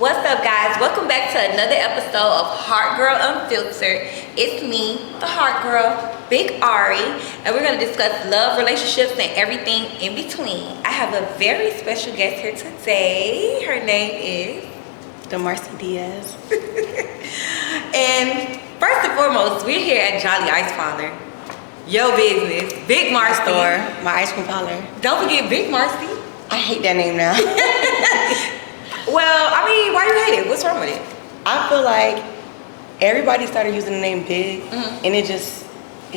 What's up, guys? Welcome back to another episode of Heart Girl Unfiltered. It's me, the Heart Girl, Big Arie, and we're going to discuss love, relationships, and everything in between. I have a very special guest here today. Her name is Marcy Diaz. And first and foremost, we're here at JollyIce Parlor. Your business, Big Marcy. Store, my ice cream parlor. Don't forget Big Marcy. I hate that name now. Well, I mean, why you hate it? What's wrong with it? I feel like everybody started using the name Big, and it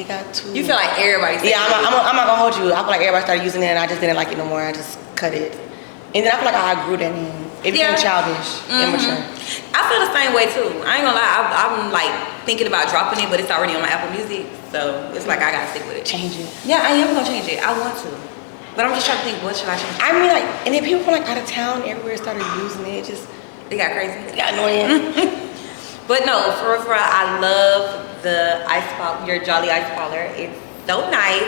got too... You feel like everybody's Yeah, I'm not gonna hold you. I feel like everybody started using it, and I just didn't like it no more. I just cut it. And then I feel like I outgrew that name. It became childish, immature. I feel the same way too. I ain't gonna lie, I'm like thinking about dropping it, but it's already on my Apple Music, so it's like I gotta stick with it. Change it. Yeah, I am gonna change it. I want to. But I'm just trying to think, what should I change? I mean, like, and then people from like out of town everywhere started using it. It got crazy. It got annoying. But no, for real, I love the your JollyIce Parlor. It's so nice.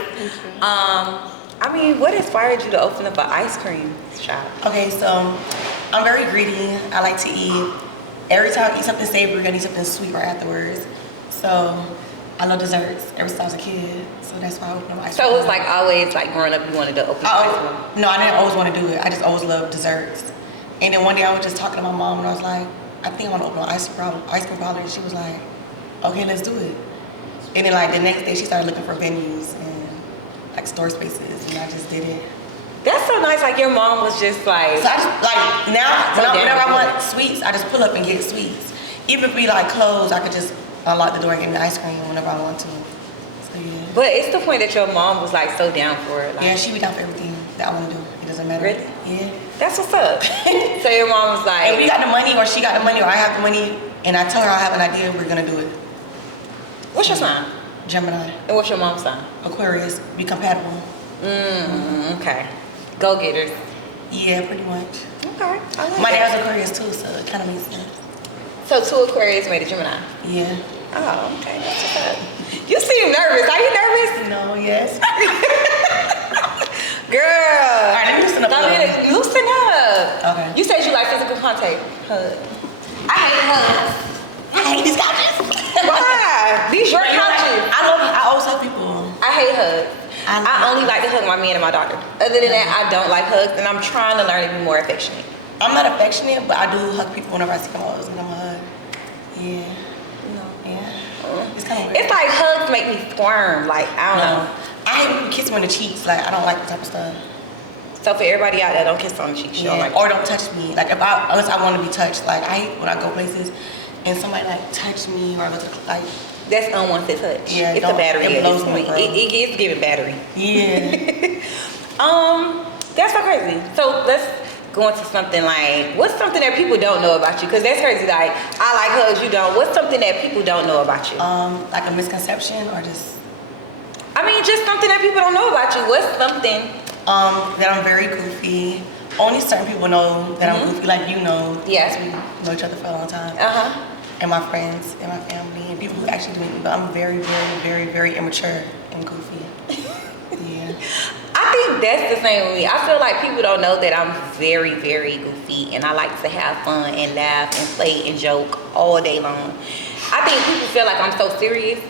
I mean, what inspired you to open up an ice cream shop? Okay, so I'm very greedy. I like to eat. Every time I eat something savory, I need something sweet right afterwards. So I love desserts ever since I was a kid. So that's why I opened up ice cream. So it was like always, like growing up, you wanted to open up ice cream? No, I didn't always want to do it. I just always loved desserts. And then one day I was just talking to my mom and I was like, I think I want to open an ice cream parlor. And she was like, okay, let's do it. And then like the next day she started looking for venues and like store spaces, and I just did it. That's so nice. Like your mom was just like. So I just like now whenever I want sweets, I just pull up and get sweets. Even if we like close, I could just unlock the door and get me ice cream whenever I want to. So yeah. But it's the point that your mom was like so down for it. Like, yeah, she be down for everything that I want to do. It doesn't matter. Really? Yeah. That's what's up. So your mom was like. If we got the money, or she got the money, or I have the money, and I tell her I have an idea, we're gonna do it. What's your sign? Gemini. And what's your mom's sign? Aquarius. Be compatible. Okay. Go getters. Yeah, pretty much. Okay. My dad's Aquarius too, so it kind of makes sense. So two Aquarius made a Gemini. Yeah. Oh, okay. That's what's up. You seem nervous. Are you nervous? No, yes. Girl. All right, let me loosen up. Loosen up. Okay. You said you like physical contact. Hug. I hate hugs. I hate these couches. Why? These your couches. I always hug people. I hate hugs. I only like to hug my man and my daughter. Other than that, I don't like hugs, and I'm trying to learn to be more affectionate. I'm not affectionate, but I do hug people whenever I see them. I always give them a hug. Yeah. No. Yeah. It's kind of weird. It's like hugs make me squirm. Like, I don't know. I hate when people kiss me on the cheeks. Like, I don't like that type of stuff. So for everybody out there, don't kiss on the cheeks. Yeah. Or don't touch me. Like, unless I want to be touched. Like, I hate when I go places and somebody like touch me, or I go to like. That's unwanted touch. Yeah, it's a battery. It blows me, it's giving battery. Yeah. That's so crazy. So let's go into something like, what's something that people don't know about you? Because that's crazy. Like, I like hugs, you don't. What's something that people don't know about you? Like a misconception, or just. I mean, just something that people don't know about you. What's something? That I'm very goofy. Only certain people know that I'm goofy. Like, you know. Yes. We know each other for a long time. And my friends and my family and people who actually do meet me. But I'm very, very, very, very immature and goofy. Yeah. I think that's the same with me. I feel like people don't know that I'm very, very goofy, and I like to have fun and laugh and play and joke all day long. I think people feel like I'm so serious.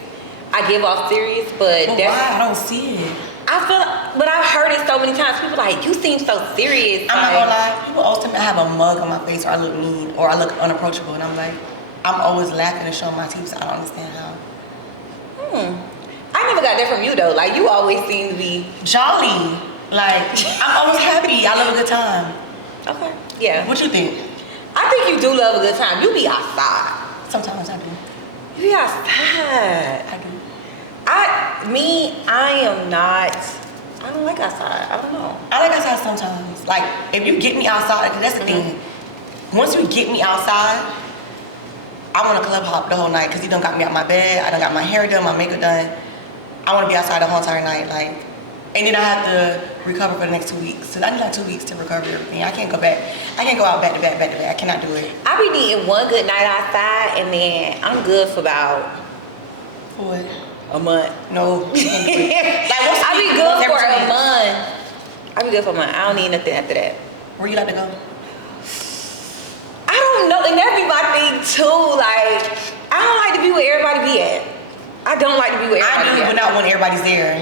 I give off serious, but why? I don't see it. But I've heard it so many times. People like, you seem so serious. I'm not gonna lie. People always tell me I have a mug on my face, or I look mean, or I look unapproachable, and I'm like, I'm always laughing and showing my teeth, so I don't understand how. I never got that from you though. Like, you always seem to be jolly. Like, I'm always happy. I love a good time. Okay. Yeah. What you think? I think you do love a good time. You be outside. Sometimes I do. You be outside. I do. I am not. I don't like outside. I don't know. I like outside sometimes. Like, if you get me outside, that's the thing. Once you get me outside, I want to club hop the whole night, because you done got me out my bed. I done got my hair done, my makeup done. I want to be outside the whole entire night, like, and then I have to recover for the next 2 weeks. So I need like 2 weeks to recover everything. I can't go back. I can't go out back to back. I cannot do it. I be needing one good night outside, and then I'm good for about what? A month. No. Like, I be good for a month. I be good for a month. I don't need nothing after that. Where you like to go? I don't no, and that be my thing too. Like, I don't like to be where everybody be at. I don't like to be where everybody I do, be at. but not when everybody's there.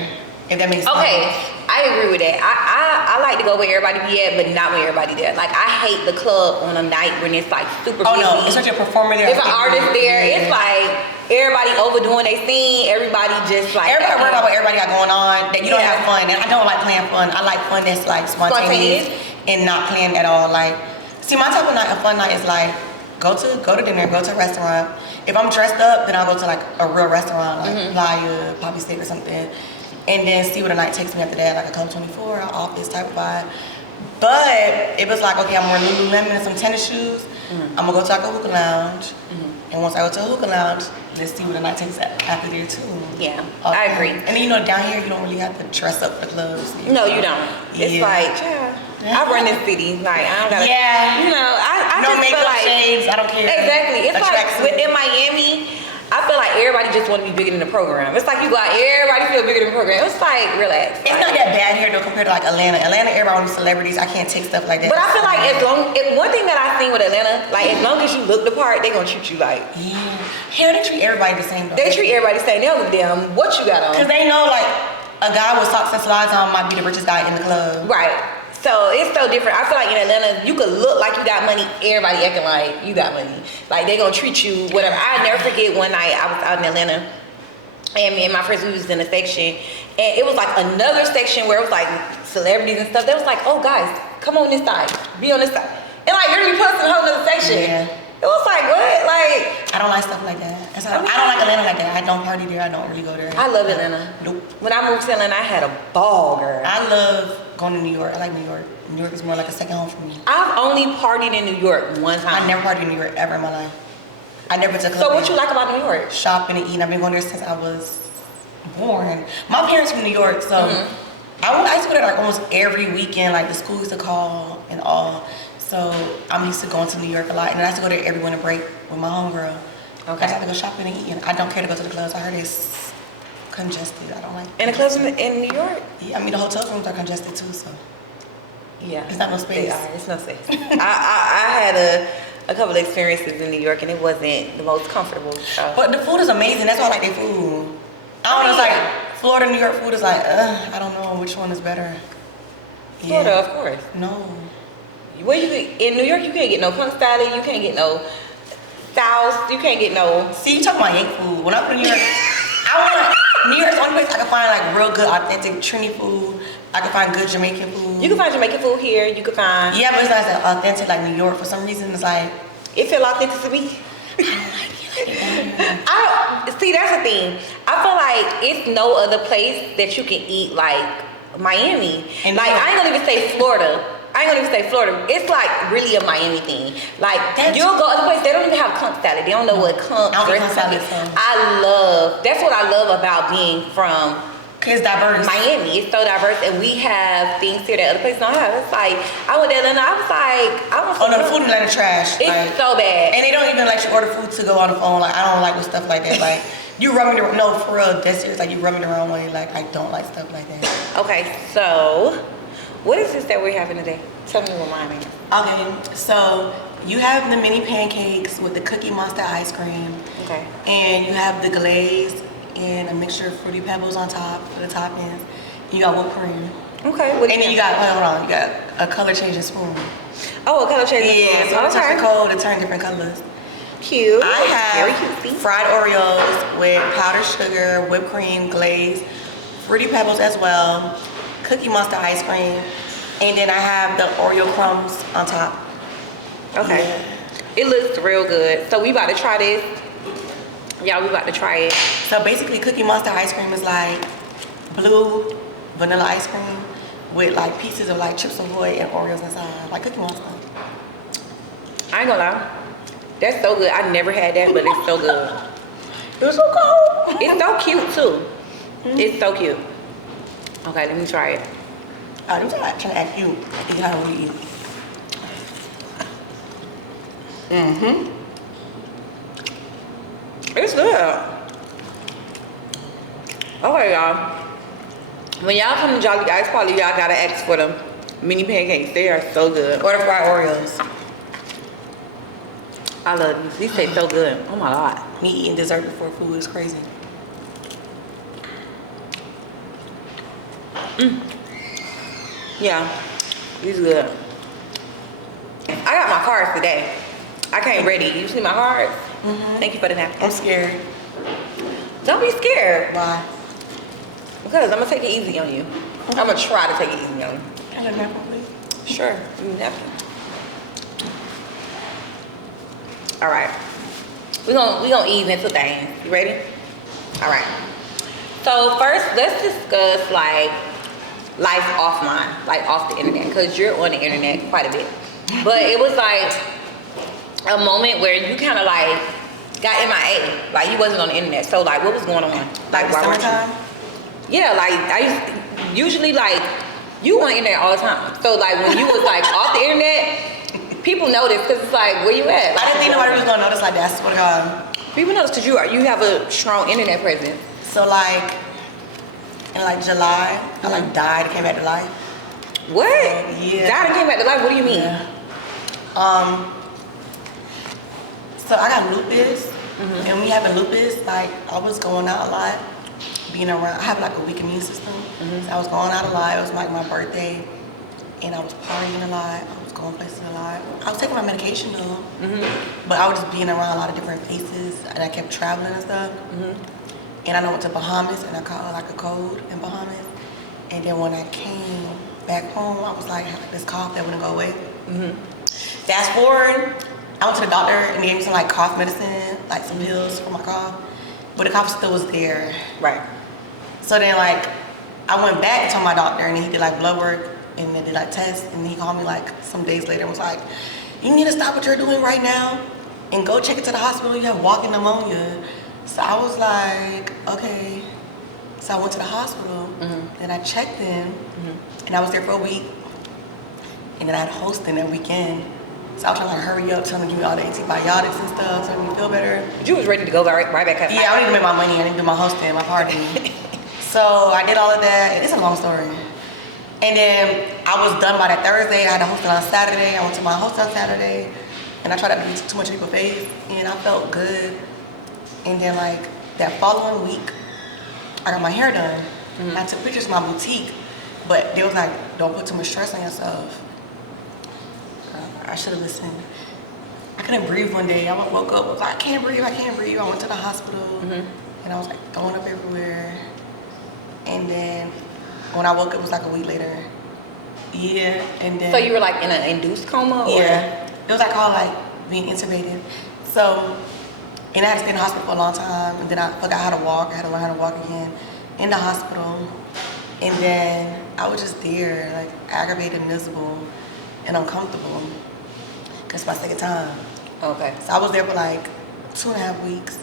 If that makes sense. Okay, I agree with that. I like to go where everybody be at, but not when everybody there. Like, I hate the club on a night when it's like super busy. Oh no, it's such a performer there. If an artist there, it's like everybody overdoing their scene. Everybody just like everybody worry about what everybody got going on. That you don't have fun, and I don't like playing fun. I like fun that's like spontaneous and not planned at all. Like, see, my type of night, a fun night is like go to dinner, go to a restaurant. If I'm dressed up, then I'll go to like a real restaurant, like Playa, Poppy Steak or something. And then see what the night takes me after that, like a Club 24, an office type of vibe. But it was like, okay, I'm wearing Lululemon and some tennis shoes. I'm gonna go to like a hookah lounge. And once I go to a hookah lounge, let's see what the night takes after there too. Yeah, I agree. And then down here, you don't really have to dress up for clubs. No, you don't. It's like, I run this city. Like, I don't gotta, I no just makeup, feel like, shades, I don't care. Exactly. It's like, in Miami, I feel like everybody just want to be bigger than the program. It's like you got everybody feel bigger than the program. It's like, relax. It's not that bad here though compared to like Atlanta. Atlanta, everybody want to be celebrities. I can't take stuff like that. But I feel like one thing that I seen with Atlanta, like as long as you look the part, they gonna treat you like. Yeah. Here they treat everybody the same though. They treat everybody the same. They don't give a damn what you got on. Cause they know like a guy with socks and slides on might be the richest guy in the club. Right. So it's so different. I feel like in Atlanta, you could look like you got money, everybody acting like you got money. Like they gonna treat you whatever. I never forget one night I was out in Atlanta, and me and my friends, we was in a section, and it was like another section where it was like celebrities and stuff. They was like, oh guys, come on this side, be on this side, and like literally put us in a whole other section. Yeah. It was like, what? Like, I don't like stuff like that. I don't like Atlanta like that. I don't party there. I don't really go there. I love Atlanta. Nope. When I moved to Atlanta, I had a ball, girl. I love going to New York. I like New York. New York is more like a second home for me. I've only partied in New York one time. I never partied in New York ever in my life. I never took a So what you like about New York? Shopping and eating. I've been going there since I was born. My parents from New York, so I used to go there like almost every weekend. Like the school used to call and all. So I'm used to going to New York a lot, and I used to go there every winter break with my homegirl. Okay. I have to go shopping and eating. I don't care to go to the clubs. I heard it's congested. I don't like. And the clubs in New York? Yeah, I mean the hotel rooms are congested too. So yeah, it's not no space. They are. It's no space. I had a couple of experiences in New York, and it wasn't the most comfortable. So. But the food is amazing. That's why I like their food. I don't know. It's like Florida, New York food is like, I don't know which one is better. Florida, of course. No. Well, in New York, you can't get no punk style. You can't get no styles. You can't get no. See, you talking about yank food. When I go to New York, New York's the only place I can find like real good, authentic Trini food. I can find good Jamaican food. You can find Jamaican food here. You can find. Yeah, but it's not that authentic like New York. For some reason, it's like. It feel authentic to me. I don't like it. See, that's the thing. I feel like it's no other place that you can eat like Miami. And like I ain't gonna even say Florida. It's like really a Miami thing. Like you'll go other places, they don't even have conch salad. They don't know what conch salad is. That's what I love about being from. Cause it's diverse. Miami, it's so diverse, and we have things here that other places don't have. It's like I went there and I was like, oh no, the food in Atlanta trash. It's like, so bad, and they don't even let you order food to go on the phone. Like I don't like with stuff like that. Like you rub me the no for real. That's serious. Like you rub me the wrong way. Like I don't like stuff like that. Okay, so what is this that we're having today? Tell me what mine is. Okay, so you have the mini pancakes with the Cookie Monster ice cream. Okay. And you have the glaze and a mixture of Fruity Pebbles on top for the toppings. You got whipped cream. Okay. And then you got, hold on, you got a color changing spoon. Oh, a color changing spoon. Yeah, so it's the cold to turn different colors. Cute. I have fried Oreos with powdered sugar, whipped cream, glaze, Fruity Pebbles as well, Cookie Monster ice cream, and then I have the Oreo crumbs on top. Okay. Yeah. It looks real good. So we about to try this. Y'all, we about to try it. So basically, Cookie Monster ice cream is like blue vanilla ice cream with like pieces of like Chips Ahoy and Oreos inside, like Cookie Monster. I ain't gonna lie, that's so good. I never had that, but it's so good. It's so cold. It's so cute too. It's so cute. Okay, let me try it. I'm trying to act cute. Eat how we eat. It's good. Okay, y'all. When y'all come to JollyIce Parlor, y'all gotta ask for them mini pancakes. They are so good. Or the fried Oreos. I love these. These taste so good. Oh my God. Me eating dessert before food is crazy. Yeah, these are good. I got my cards today. I came ready. You see my cards? Thank you for the napkin. I'm scared. Don't be scared. Why? Because I'm gonna take it easy on you. I'm gonna try to take it easy on you. Can I have a napkin, please? Sure. Give me a napkin. All right. We gonna ease into things. You ready? All right. So first, let's discuss like life offline, like off the internet, because you're on the internet quite a bit. But it was like a moment where you kind of like got MIA, like you wasn't on the internet. So like, what was going on? Like the why weren't you? summertime? Yeah, like I usually like you on the internet all the time. So like when you was like off the internet, people notice because it's like, where you at? Like, I didn't think nobody was gonna notice like that. I swear to God. people notice because you have a strong internet presence. So like in like July, I like died, came back to life. What? Yeah. Died and came back to life. What do you mean? Yeah. So I got lupus, and we having lupus, like I was going out a lot, being around. I have like a weak immune system, so I was going out a lot. It was like my birthday, and I was partying a lot. I was going places a lot. I was taking my medication though, but I was just being around a lot of different places, and I kept traveling and stuff. And I went to Bahamas, and I caught like a cold in Bahamas. And then when I came back home, I was like, I had this cough that wouldn't go away. Fast forward, I went to the doctor and they gave me some like cough medicine, like some pills for my cough, but the cough still was there. Right. So then like, I went back to my doctor and he did like blood work and they did like tests, and he called me like some days later and was like, you need to stop what you're doing right now and go check into the hospital. You have walking pneumonia. So I was like, okay. So I went to the hospital and I checked in and I was there for a week. And then I had hosting that weekend. So I was trying to like hurry up, trying to give me all the antibiotics and stuff to make me feel better. But you was ready to go right back up. Yeah, I need to make my money. I need to do my hosting, my party. So I did all of that. It's a long story. And then I was done by that Thursday. I had a hosting on Saturday. I went to my host on Saturday. And I tried not to be too much in people's face. And I felt good. And then like that following week, I got my hair done. I took pictures of my boutique, but they was like, don't put too much stress on yourself. I should have listened. I couldn't breathe one day. I woke up, I was like, I can't breathe. I went to the hospital and I was like throwing up everywhere. And then when I woke up, it was like a week later. Yeah, and then. So you were like in an induced coma? Or? Yeah, it was like called like being intubated. So, and I had to stay in the hospital for a long time. And then I forgot how to walk. I had to learn how to walk again in the hospital. And then I was just there, like aggravated, miserable, and uncomfortable. Cause it's my second time. Okay. So I was there for like 2.5 weeks.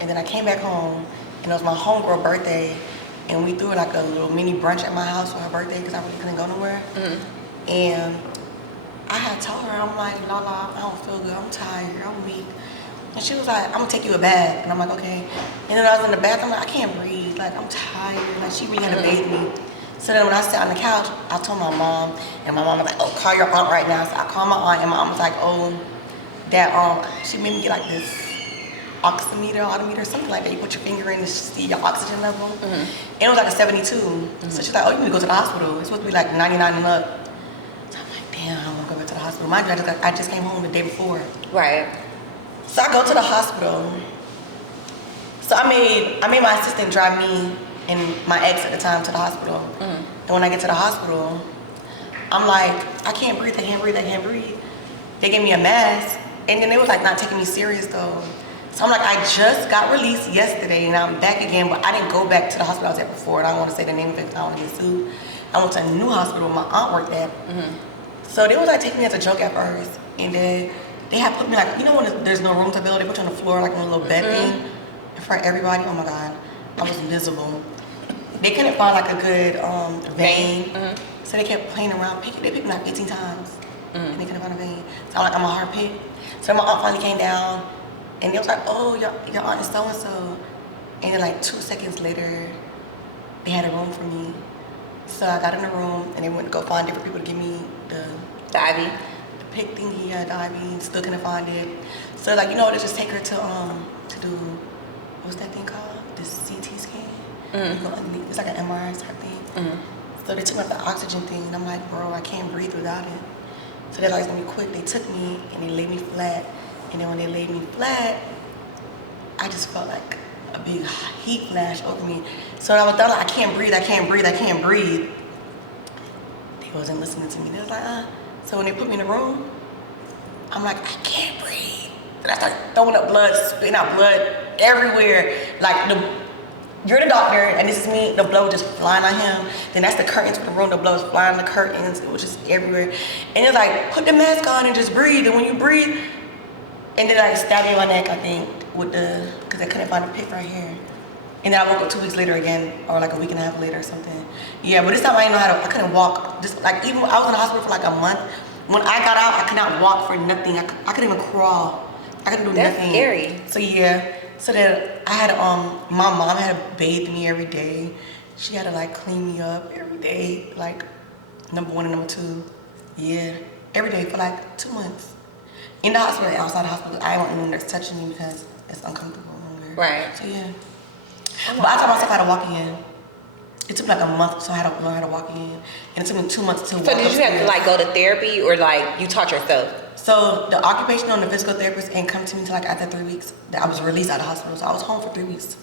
And then I came back home and it was my homegirl birthday. And we threw like a little mini brunch at my house for her birthday because I really couldn't go nowhere. And I had told her, I'm like, Lala, I don't feel good. I'm tired. I'm weak. And she was like, I'm gonna take you a bath. And I'm like, okay. And then I was in the bathroom, like, I can't breathe. Like, I'm tired. Like, she really had to bathe me. So then when I sat on the couch, I told my mom, and my mom was like, oh, call your aunt right now. So I called my aunt, and my aunt was like, oh, that, she made me get like this oximeter, something like that. You put your finger in to see your oxygen level. And it was like a 72. So she's like, oh, you need to go to the hospital. It's supposed to be like 99 and up. So I'm like, damn, I don't want to go back to the hospital. Mind you, I just came home the day before. Right. So I go to the hospital. So I made my assistant drive me and my ex at the time to the hospital. And when I get to the hospital, I'm like, I can't breathe. They gave me a mask, and then they was like not taking me serious though. So I'm like, I just got released yesterday and I'm back again, but I didn't go back to the hospital I was at before. And I don't want to say the name of it because I don't want to get sued. I went to a new hospital my aunt worked at. So they was like taking me as a joke at first, and then they had put me like, you know when there's no room to build, they put you on the floor like on a little bed thing in front of everybody. Oh my God, I was miserable. They couldn't find like a good vein, so they kept playing around. They picked me like 18 times, and they couldn't find a vein. So I'm like, I'm a hard pick. So my aunt finally came down, and they was like, oh, your aunt is so and so. And then like 2 seconds later, they had a room for me. So I got in the room, and they went to go find different people to give me the IV. pick thingy, diabetes, still couldn't find it. So like, you know, they just take her to do, what's that thing called? The CT scan. You go underneath, it's like an MRI type thing. So they took me up the oxygen thing, and I'm like, bro, I can't breathe without it. So they're like, it's gonna be quick. They took me and they laid me flat, and then when they laid me flat, I just felt like a big heat flash over me. So I was like, I can't breathe, I can't breathe, I can't breathe. They wasn't listening to me. They was like, So when they put me in the room, I'm like, I can't breathe. And I start throwing up blood, spitting out blood everywhere. Like, you're the doctor, and this is me, the blood was just flying on him. Then that's the curtains for the room, the blood was flying on the curtains. It was just everywhere. And it was like, put the mask on and just breathe. And when you breathe, and then I stabbed me in my neck, I think, with because I couldn't find a pick right here. And then I woke up 2 weeks later again, or like a week and a half later or something. Yeah, but this time I didn't know I couldn't walk. Just like, even I was in the hospital for like a month. When I got out, I could not walk for nothing. I couldn't even crawl. I couldn't do nothing. That's scary. So yeah, so then I had, my mom had to bathe me every day. She had to like clean me up every day, like number 1 and number 2. Yeah, every day for like 2 months. In the hospital and outside the hospital, I don't want anyone that's touching me because it's uncomfortable and weird. Right. So yeah. But I taught myself how to walk again. It took me like a month, so I had to learn how to walk again. And it took me 2 months to walk So did you have to like go to therapy, or like you taught yourself? So the occupational and the physical therapist ain't come to me until like after 3 weeks that I was released out of the hospital. So I was home for 3 weeks.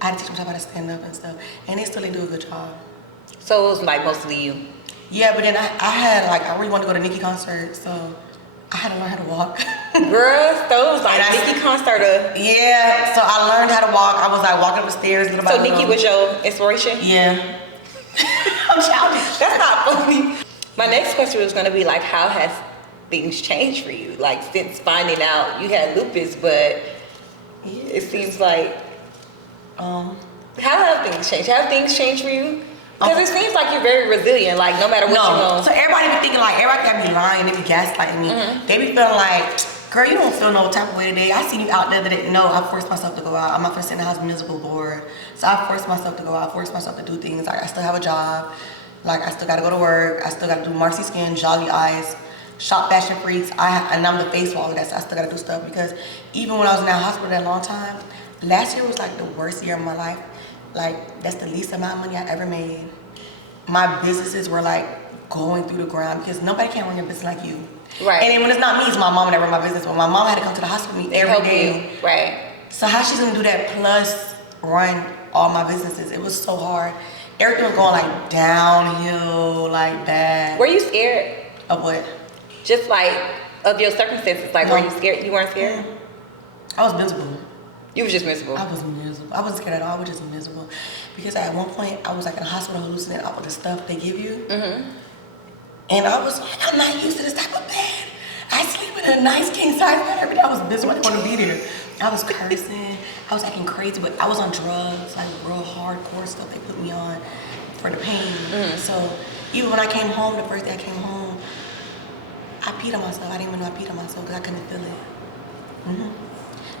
I had to teach myself how to stand up and stuff. And they still didn't do a good job. So it was like mostly you? Yeah, but then I really wanted to go to Nicki concert, so I had to learn how to walk. Girl, so it was like Nicki concert. Yeah, so I learned how to walk. I was like walking up the stairs little by little. So Nicki was your inspiration? Yeah. I'm childish. That's not funny. My next question was gonna be like, how has things changed for you? Like since finding out you had lupus, but it seems like, how have things changed? Have things changed for you? Because it seems like you're very resilient, like no matter what you know. So everybody be thinking like, everybody got me lying, they be gaslighting me. They be feeling like, girl, you don't feel no type of way today. I seen you out there that didn't know. I forced myself to go out. I'm not gonna sit in the house miserable, bored. So I forced myself to go out. I forced myself to do things. Like I still have a job. Like I still gotta go to work. I still gotta do Marcy Skin, JollyIce, Shop Fashion Freaks. And I'm the face of all of that. So I still gotta do stuff because even when I was in that hospital that long time, last year was like the worst year of my life. Like that's the least amount of money I ever made. My businesses were like going through the ground because nobody can run your business like you. Right. And then when it's not me, it's my mom that run my business. But my mom had to come to the hospital with me every day. You. Right. So how she's gonna do that plus run all my businesses? It was so hard. Everything was going like downhill, like bad. Were you scared? Of what? Just like of your circumstances. Like, No. were you scared? You weren't scared? I was miserable. You was just miserable. I was miserable. I wasn't scared at all. I was just miserable. Because at one point, I was like in the hospital hallucinating all of the stuff they give you. And I was like, I'm not used to this type of bed. I sleep in a nice king size bed every day. I was miserable. I didn't want to be there. I was cursing. I was acting crazy. But I was on drugs, like real hardcore stuff they put me on for the pain. So even when I came home, the first day I came home, I peed on myself. I didn't even know I peed on myself because I couldn't feel it.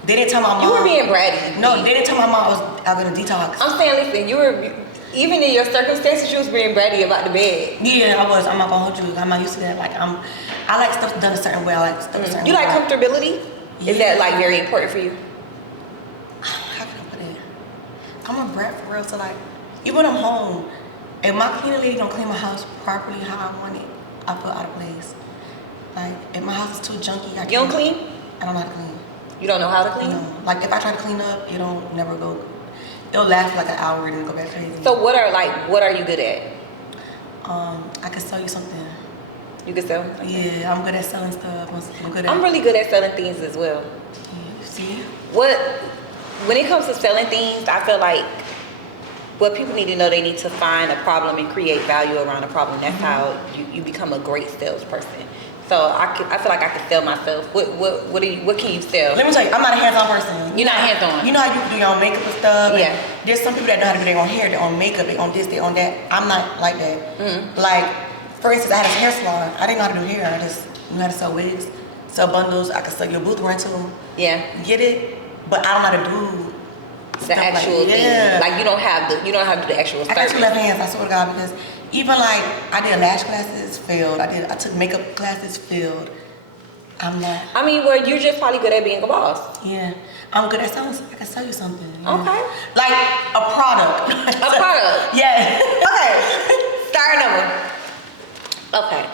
They didn't tell my mom. You were being bratty. No, they didn't tell my mom I was gonna detox. I'm saying, listen, you were, even in your circumstances, you was being bratty about the bed. Yeah, I was. I'm not gonna hold you. I'm not used to that. Like I like stuff done a certain way. I like stuff a certain way. You like comfortability? Yeah. Is that like very important for you? How can I put it? I'm a brat for real. So like, even when I'm home, if my cleaning lady don't clean my house properly how I want it, I feel out of place. Like if my house is too junky, You don't clean? I don't know how to clean. You don't know how to clean? No. Like if I try to clean up, it don't never go. It'll last for like an hour and then go back crazy. So what are you good at? I could sell you something. You can sell? Yeah, I'm good at selling stuff. I'm good at. I'm really good at selling things as well. Yeah, see? When it comes to selling things, I feel like what people need to know, they need to find a problem and create value around a problem. That's how you become a great salesperson. So I feel like I can sell myself. What can you sell? Let me tell you, I'm not a hands-on person. You're not hands-on. You know how you do your own makeup and stuff? Yeah. And there's some people that know how to do their own hair, their own makeup, their own this, their own that. I'm not like that. Like, for instance, I had a hair salon. I didn't know how to do hair. I just knew how to sell wigs, sell bundles. I could sell your booth rental. Yeah. Get it? But I don't know how to do the actual thing. Like you don't have to do the actual service. I got two left hands, I swear to God, because even like I did lash classes, failed. I took makeup classes, failed. I'm not. I mean, well, you're just probably good at being a boss. Yeah. I'm good at selling. I can sell you something. Okay. Like a product. A product. Yeah. Okay. Start number. Okay.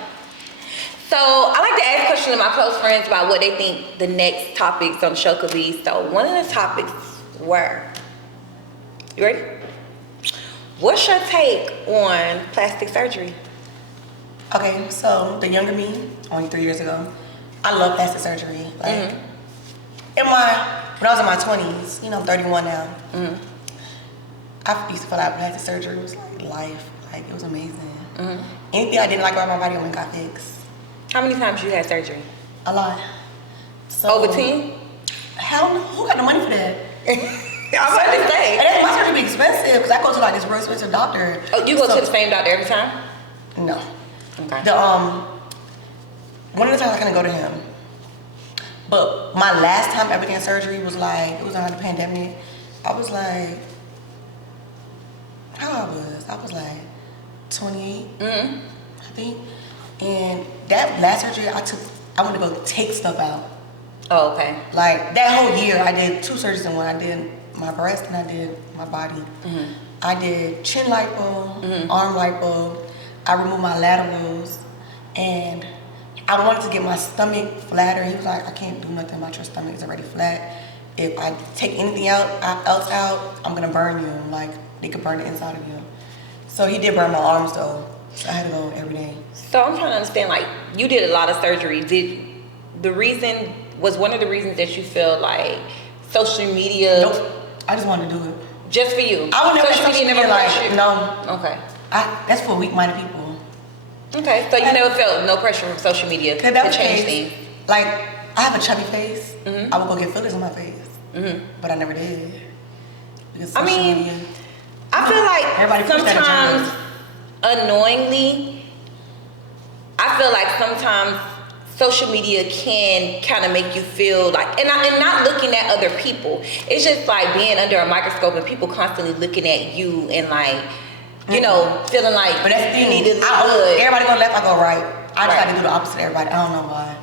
So I like to ask questions to my close friends about what they think the next topics on the show could be. So one of the topics were, you ready? What's your take on plastic surgery? Okay, so the younger me, only 3 years ago, I love plastic surgery. Like when I was in my 20s, you know, I'm 31 now. I used to feel like plastic surgery was like life. Like it was amazing. Anything I didn't like about my body, I went and got fixed. How many times you had surgery? A lot. So, Over 10? Hell no. Who got the money for that? I'm about to say. And my surgery be expensive because I go to like this real expensive doctor. Oh, you go to the same doctor every time? No. Okay. The one of the times I couldn't go to him. But my last time ever getting surgery was like, it was under the pandemic. I was like, how I was like 28, I think. And that last surgery I went to go take stuff out. Oh, okay. Like that whole year, I did 2 surgeries in one. I did my breast and I did my body. I did chin lipo, arm lipo. I removed my laterals, and I wanted to get my stomach flatter. He was like, I can't do nothing about your stomach. It's already flat. If I take anything else out, I'm gonna burn you. Like they could burn the inside of you. So he did burn my arms though. So I had to go every day. So I'm trying to understand, like, you did a lot of surgery. Was one of the reasons that you feel like social media? Nope. I just wanted to do it. Just for you? I would never social media never like, no. Okay. That's for weak-minded people. Okay, so you never felt no pressure from social media to change things? Like, I have a chubby face. I would go get fillers on my face. But I never did. Because social media, I feel like sometimes, unknowingly, I feel like sometimes social media can kind of make you feel like, and not looking at other people. It's just like being under a microscope and people constantly looking at you and like, you know, feeling like, but that's the you thing. need to look good. Everybody go left, I go right. I try to do the opposite of everybody. I don't know why.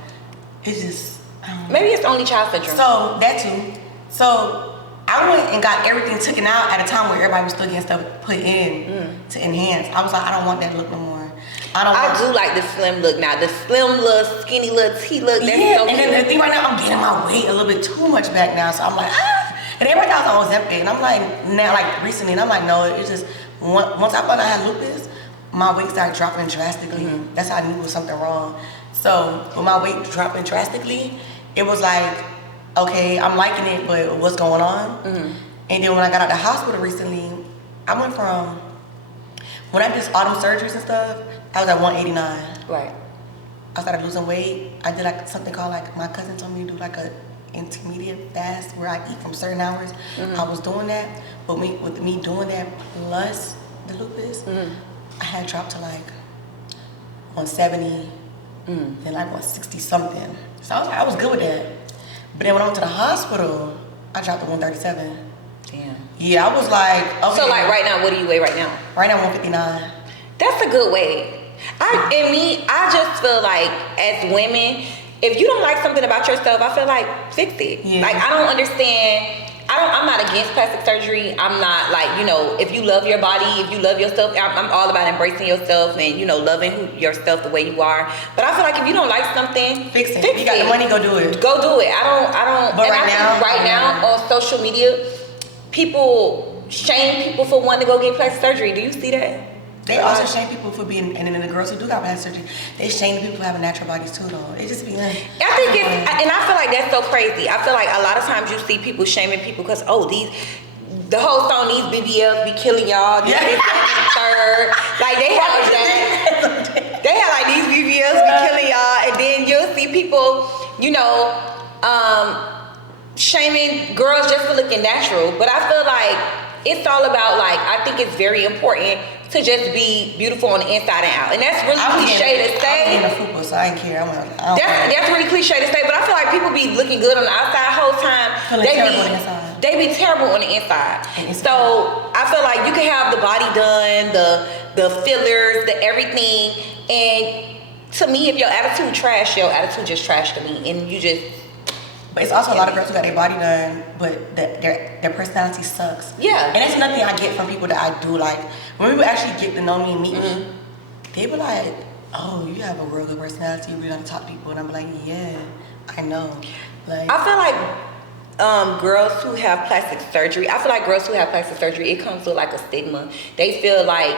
It's just, I don't know. Maybe it's only child syndrome. So, that too. So, I went and got everything taken out at a time where everybody was still getting stuff put in to enhance. I was like, I don't want that look no more. I do like the slim look now. The slim look, skinny look, T look. That's so and then the thing right now, I'm getting my weight a little bit too much back now. So I'm like, And everybody thought I was Ozempic. And I'm like, now, like recently, and I'm like, no, it's just, once I found out I had lupus, my weight started dropping drastically. That's how I knew it was something wrong. So with my weight dropping drastically, it was like, okay, I'm liking it, but what's going on? And then when I got out of the hospital recently, I went from, when I did all them surgeries and stuff, I was at 189. Right. I started losing weight. I did like something called, like, my cousin told me to do like a intermediate fast where I eat from certain hours. I was doing that, but with me doing that plus the lupus, I had dropped to like 170, then like 160 something. So I was good with that. But then when I went to the hospital, I dropped to 137. Damn. Yeah, I was like, okay. So like right now, what do you weigh right now? Right now, 159. That's a good weight. I just feel like as women, if you don't like something about yourself, I feel like fix it. Yeah. Like I don't understand. I'm not against plastic surgery. I'm not like, you know, if you love your body, if you love yourself, I'm all about embracing yourself and, you know, loving yourself the way you are. But I feel like if you don't like something, fix it. You got the money, go do it. Go do it. I don't. But right now on social media, people shame people for wanting to go get plastic surgery. Do you see that? They also shame people for being, and then the girls who do got plastic surgery, they shame the people who have natural bodies too, though. It just be like, I think and I feel like that's so crazy. I feel like a lot of times you see people shaming people because, the whole song, these BBLs be killing y'all, this, that, and third. Like they have that. They have like these BBLs be killing y'all, and then you'll see people, you know, shaming girls just for looking natural. But I feel like it's all about, like, I think it's very important to just be beautiful on the inside and out. And that's really cliche to say. I'm in a fupa, so I ain't care. That's really cliche to say, but I feel like people be looking good on the outside the whole time. They be terrible on the inside. So I feel like you can have the body done, the fillers, the everything, and to me, if your attitude trash, your attitude just trash to me, and you just. But it's also a lot of girls who got their body done, but their personality sucks. Yeah. And that's nothing I get from people that I do. Like, when people actually get to know me and meet me, they be like, oh, you have a real good personality. You really know how to talk to people. And I'm like, yeah, I know. Like, I feel like girls who have plastic surgery, it comes with like a stigma. They feel like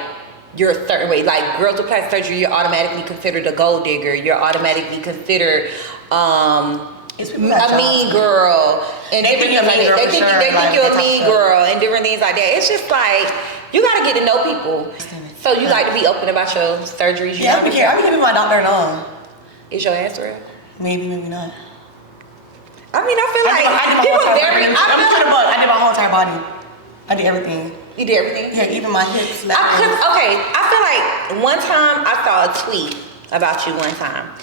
you're a certain way. Like, girls with plastic surgery, you're automatically considered a gold digger. You're automatically considered a mean girl, and they think you're a mean girl. They think you're a mean girl, and different things like that. It's just like you gotta get to know people. So you like to be open about your surgeries. Yeah, I be giving my doctor know. Is your ass real? Maybe not. I mean, I feel like I did my whole entire body. I did everything. You did everything? Yeah, even my hips. I feel like one time I saw a tweet about you one time.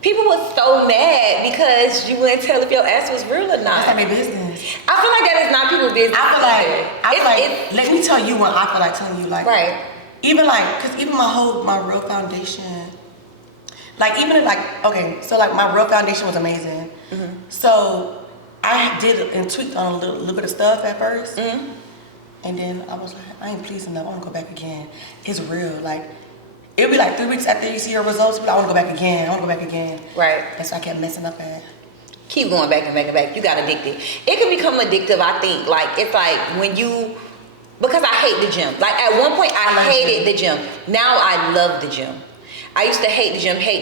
People were so mad because you wouldn't tell if your ass was real or not. That's not their business. I feel like that is not people's business. I feel like let me tell you what I feel like telling you. Like, right. Even like, cause even my real foundation, like even like, okay, so like my real foundation was amazing. Mm-hmm. So I did and tweaked on a little bit of stuff at first. Mm-hmm. And then I was like, I ain't pleased enough. I want to go back again. It's real. Like, it'll be like 3 weeks after you see your results, but I want to go back again. Right. That's why I kept messing up at. Keep going back and back and back. You got addicted. It can become addictive, I think. Like, it's like when you, because I hate the gym. Like, at one point, I hated the gym. Now I love the gym. I used to hate the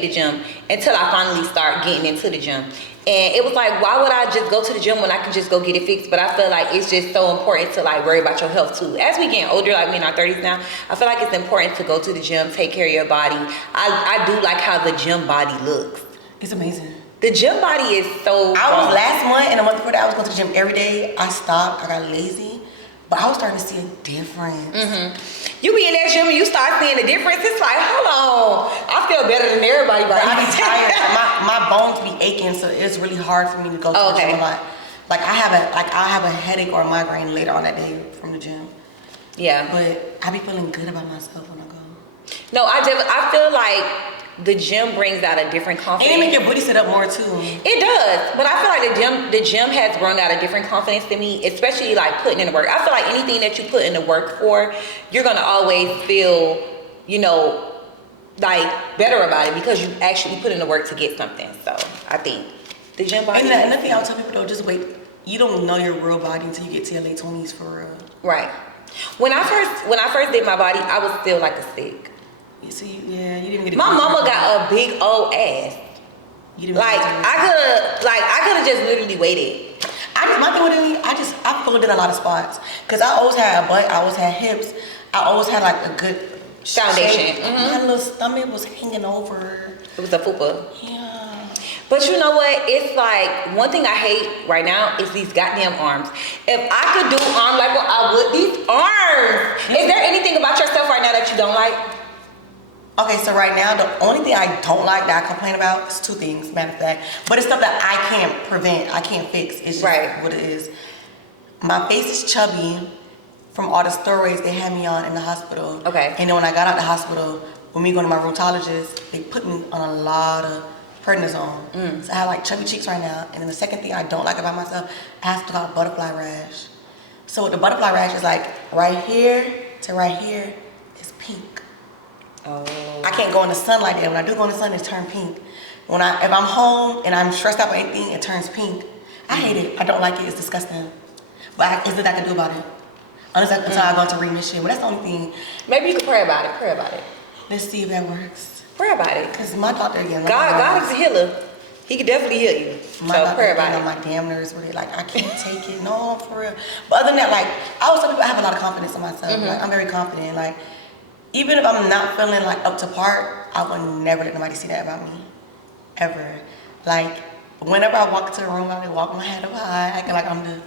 gym, until I finally start getting into the gym. And it was like, why would I just go to the gym when I can just go get it fixed? But I feel like it's just so important to like worry about your health too. As we get older, like we in our 30s now, I feel like it's important to go to the gym, take care of your body. I do like how the gym body looks. It's amazing. The gym body is so I was last month and the month before that, I was going to the gym every day. I stopped, I got lazy. But I was starting to see a difference. Mm-hmm. You be in that gym and you start seeing a difference. It's like, hold on, I feel better than everybody. But I be tired. my bones be aching, so it's really hard for me to go to the gym a lot. Like I have a headache or a migraine later on that day from the gym. Yeah. But I be feeling good about myself when I go. No, I feel like the gym brings out a different confidence. And it make your booty sit up more too. It does, but I feel like the gym has brought out a different confidence to me, especially like putting in the work. I feel like anything that you put in the work for, you're gonna always feel, like better about it because you actually put in the work to get something. So I think the gym body. And another thing I would tell people though, just wait. You don't know your real body until you get to your late 20s for real. Right. When I first did my body, I was still like a stick. You see, yeah, you didn't get. My mama got a big old ass. You didn't. I could have just literally waited. My thing with me, I filled in a lot of spots because I always had a butt, I always had hips, I always had like a good foundation. Mm-hmm. My little stomach was hanging over. It was a fupa. Yeah. But you know what? It's like one thing I hate right now is these goddamn arms. If I could do arm like what I would, these arms. Is there anything about yourself right now that you don't like? Okay, so right now, the only thing I don't like that I complain about is 2 things, matter of fact. But it's stuff that I can't prevent, I can't fix. It's just what it is. My face is chubby from all the steroids they had me on in the hospital. Okay. And then when I got out of the hospital, when we go to my rheumatologist, they put me on a lot of prednisone. So I have like chubby cheeks right now. And then the second thing I don't like about myself, I have to call butterfly rash. So with the butterfly rash is like right here to right here is pink. Oh. I can't go in the sun like that. When I do go in the sun, it turns pink. If I'm home and I'm stressed out by anything, it turns pink. I hate it. I don't like it. It's disgusting. But there's nothing I can do about it. Until I go into remission. But that's the only thing. Maybe you could pray about it. Let's see if that works. Pray about it. Because my doctor again. God is a healer. He can definitely heal you. My doctor pray about it. My damn nerves were like, I can't take it. No, for real. But other than that, like, I always tell people I have a lot of confidence in myself. Mm-hmm. Like, I'm very confident. Like, even if I'm not feeling like up to par, I would never let nobody see that about me. Ever. Like, whenever I walk into a room, I walk my head up high, acting like I'm the...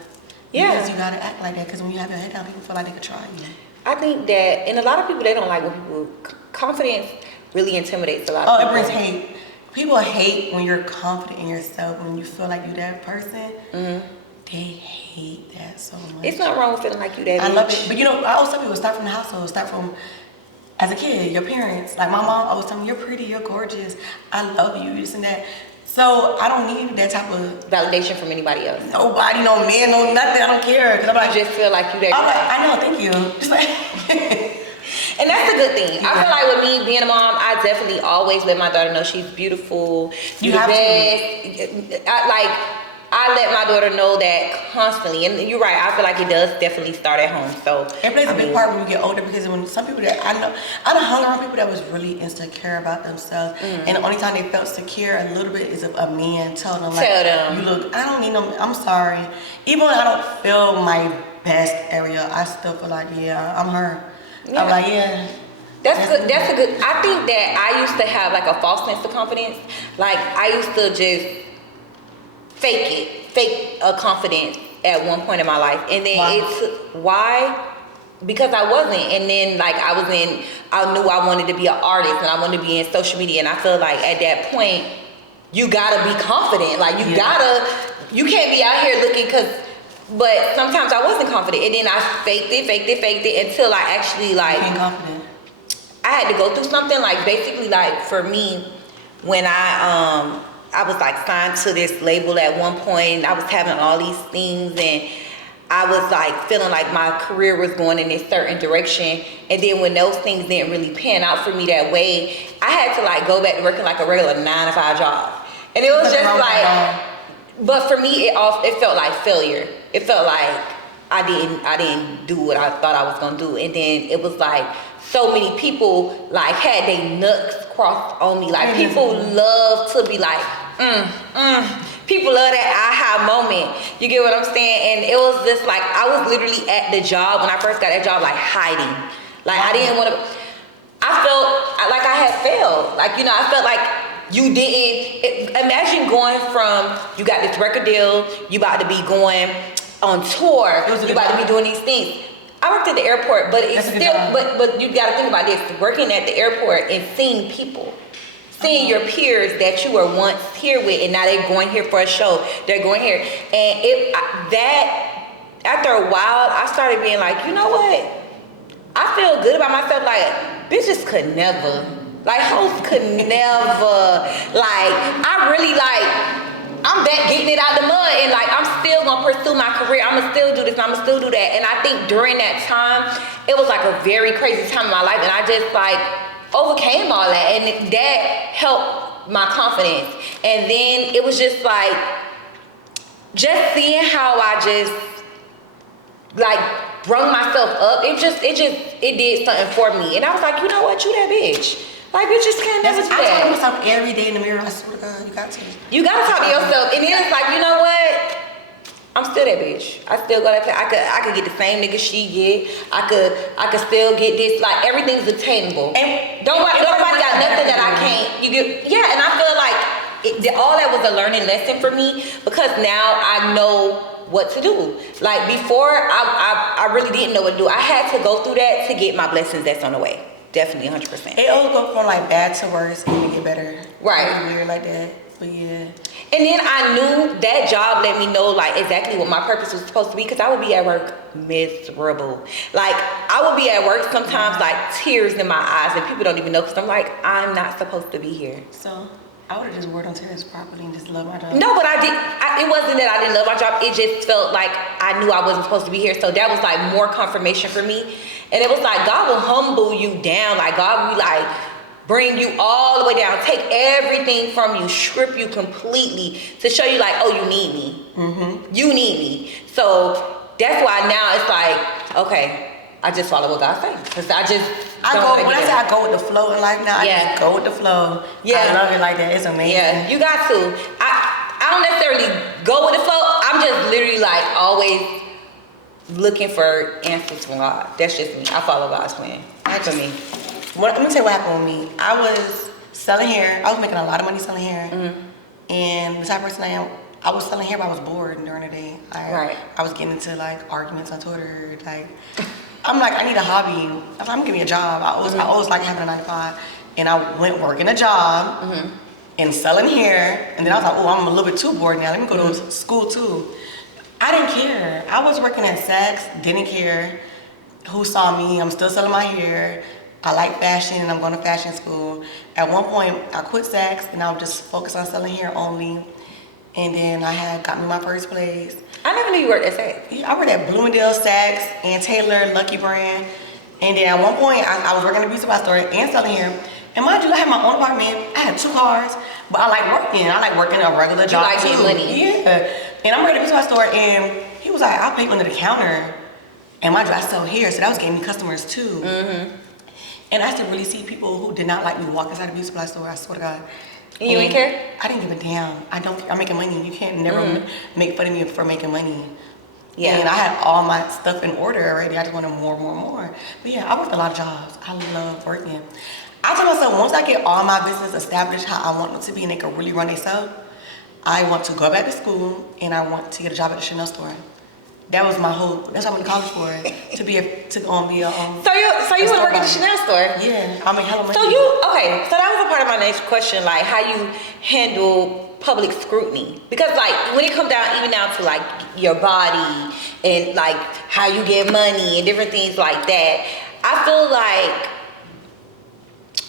Yeah. Because you gotta act like that, because when you have your head down, people feel like they could try you. I think that, and a lot of people, they don't like when people... Confidence really intimidates a lot of people. Oh, it brings hate. People hate when you're confident in yourself, when you feel like you're that person. Mm-hmm. They hate that so much. It's not wrong with feeling like you that I love it. But I always tell people, start from the household, start from as a kid, your parents, like my mom always tell me, you're pretty, you're gorgeous, I love you, this and that. So I don't need that type of validation from anybody else. Nobody, no man, no nothing. I don't care. Cause I'm like, you just feel like you that. I'm like, I know, thank you. Just like, and that's a good thing. I feel like with me being a mom, I definitely always let my daughter know she's beautiful. You the best. I let my daughter know that constantly, and you're right. I feel like it does definitely start at home. So it plays a big part when you get older, because when some people that I know, I done hung around people that was really insecure about themselves, and the only time they felt secure a little bit is if a man told them, like, you look. I don't need no. I'm sorry. Even when I don't feel my best area, I still feel like, yeah, I'm her. Yeah. I'm like, yeah. That's good. That's a good. I think that I used to have like a false sense of confidence. Like I used to just fake a confidence at one point in my life, and then because I wasn't, and then like I knew I wanted to be an artist and I wanted to be in social media, and I feel like at that point you gotta be confident, like you can't be out here looking, but sometimes I wasn't confident, and then I faked it until I actually like being confident. I had to go through something, like basically like for me, when I was like signed to this label at one point. I was having all these things, and I was like feeling like my career was going in this certain direction. And then when those things didn't really pan out for me that way, I had to like go back to working like a regular 9-to-5 job. And it was just like, but for me, it felt like failure. It felt like I didn't do what I thought I was gonna do. And then it was like so many people like had they nuts crossed on me. Like people love to be like, people love that aha moment. You get what I'm saying? And it was just like, I was literally at the job when I first got that job, like hiding. Like I didn't want to, I felt like I had failed. Like, you know, I felt like you didn't, imagine going from, you got this record deal, you about to be going on tour, you about to be doing these things. I worked at the airport, but it's still, but you gotta think about this, working at the airport and seeing people, seeing your peers that you were once here with, and now they're going here for a show, they're going here. And after a while, I started being like, you know what? I feel good about myself, like, bitches could never, like, hoes could never, like, I really like, I'm back getting it out the mud, and like I'm still gonna pursue my career. I'm gonna still do this, I'm gonna still do that. And I think during that time, it was like a very crazy time in my life, and I just like overcame all that, and that helped my confidence. And then it was just like, just seeing how I just like brung myself up, it did something for me. And I was like, you know what, you that bitch. Like, bitches can't never do that. I talk to myself every day in the mirror. I swear to God, you got to. You gotta talk to yourself. And then it's like, you know what? I'm still that bitch. I still got that. I could get the same nigga she get. I could still get this. Like, everything's attainable. And nobody got nothing that I can't. You get, yeah. And I feel like all that was a learning lesson for me, because now I know what to do. Like before, I really didn't know what to do. I had to go through that to get my blessings that's on the way. Definitely 100%. It always go from like bad to worse and to get better. Right. It's weird like that. But yeah. And then I knew that job let me know like exactly what my purpose was supposed to be, because I would be at work miserable. Like I would be at work sometimes like tears in my eyes, and people don't even know, because I'm like, I'm not supposed to be here. So I would have just worked on tennis properly and just loved my job. No, but it wasn't that I didn't love my job. It just felt like I knew I wasn't supposed to be here. So that was like more confirmation for me. And it was like, God will humble you down. Like God will like bring you all the way down, take everything from you, strip you completely to show you like, oh, you need me. Mm-hmm. You need me. So that's why now it's like, okay, I just follow what God says. Because I go with the flow in life now, I just go with the flow. Yeah. I love it like that. It's amazing. Yeah, you got to. I don't necessarily go with the flow. I'm just literally like always looking for answers from God. That's just me. I follow God's plan for me. Let me tell you what happened with me. I was selling hair. I was making a lot of money selling hair. Mm-hmm. And the type of person I am, I was selling hair, but I was bored during the day. I was getting into like arguments on Twitter. Like, I'm like, I need a hobby. I was like, I'm gonna give me a job. I always like having a 9-to-5. And I went working a job and selling hair. And then I was like, oh, I'm a little bit too bored now. Let me go to school too. I didn't care. I was working at Saks, didn't care who saw me. I'm still selling my hair. I like fashion and I'm going to fashion school. At one point, I quit Saks and I was just focused on selling hair only. And then I had got me my first place. I never knew you worked at Saks. Yeah, I worked at Bloomingdale, Saks, and Taylor, Lucky Brand. And then at one point, I was working in a beauty supply store and selling hair. And mind you, I had my own apartment. I had 2 cars, but I like working. I like working a regular job. You like getting money. Yeah. And I'm working at a beauty supply store, and he was like, I'll pay you under the counter. And mind you, I sell hair, so that was getting me customers too. Mm-hmm. And I used to really see people who did not like me walk inside a beauty supply store, I swear to God. And you didn't care? I didn't give a damn. I'm making money. You can't never make fun of me for making money. Yeah. And I had all my stuff in order already. I just wanted more. But yeah, I worked a lot of jobs. I love working. I told myself, once I get all my business established how I want them to be and they can really run themselves, I want to go back to school and I want to get a job at the Chanel store. That was my hope. That's what I went to college for. to be a So you want to work at the Chanel store? Yeah, I mean hella money. So that was a part of my next question, like how you handle public scrutiny. Because like when it comes down to like your body and like how you get money and different things like that, I feel like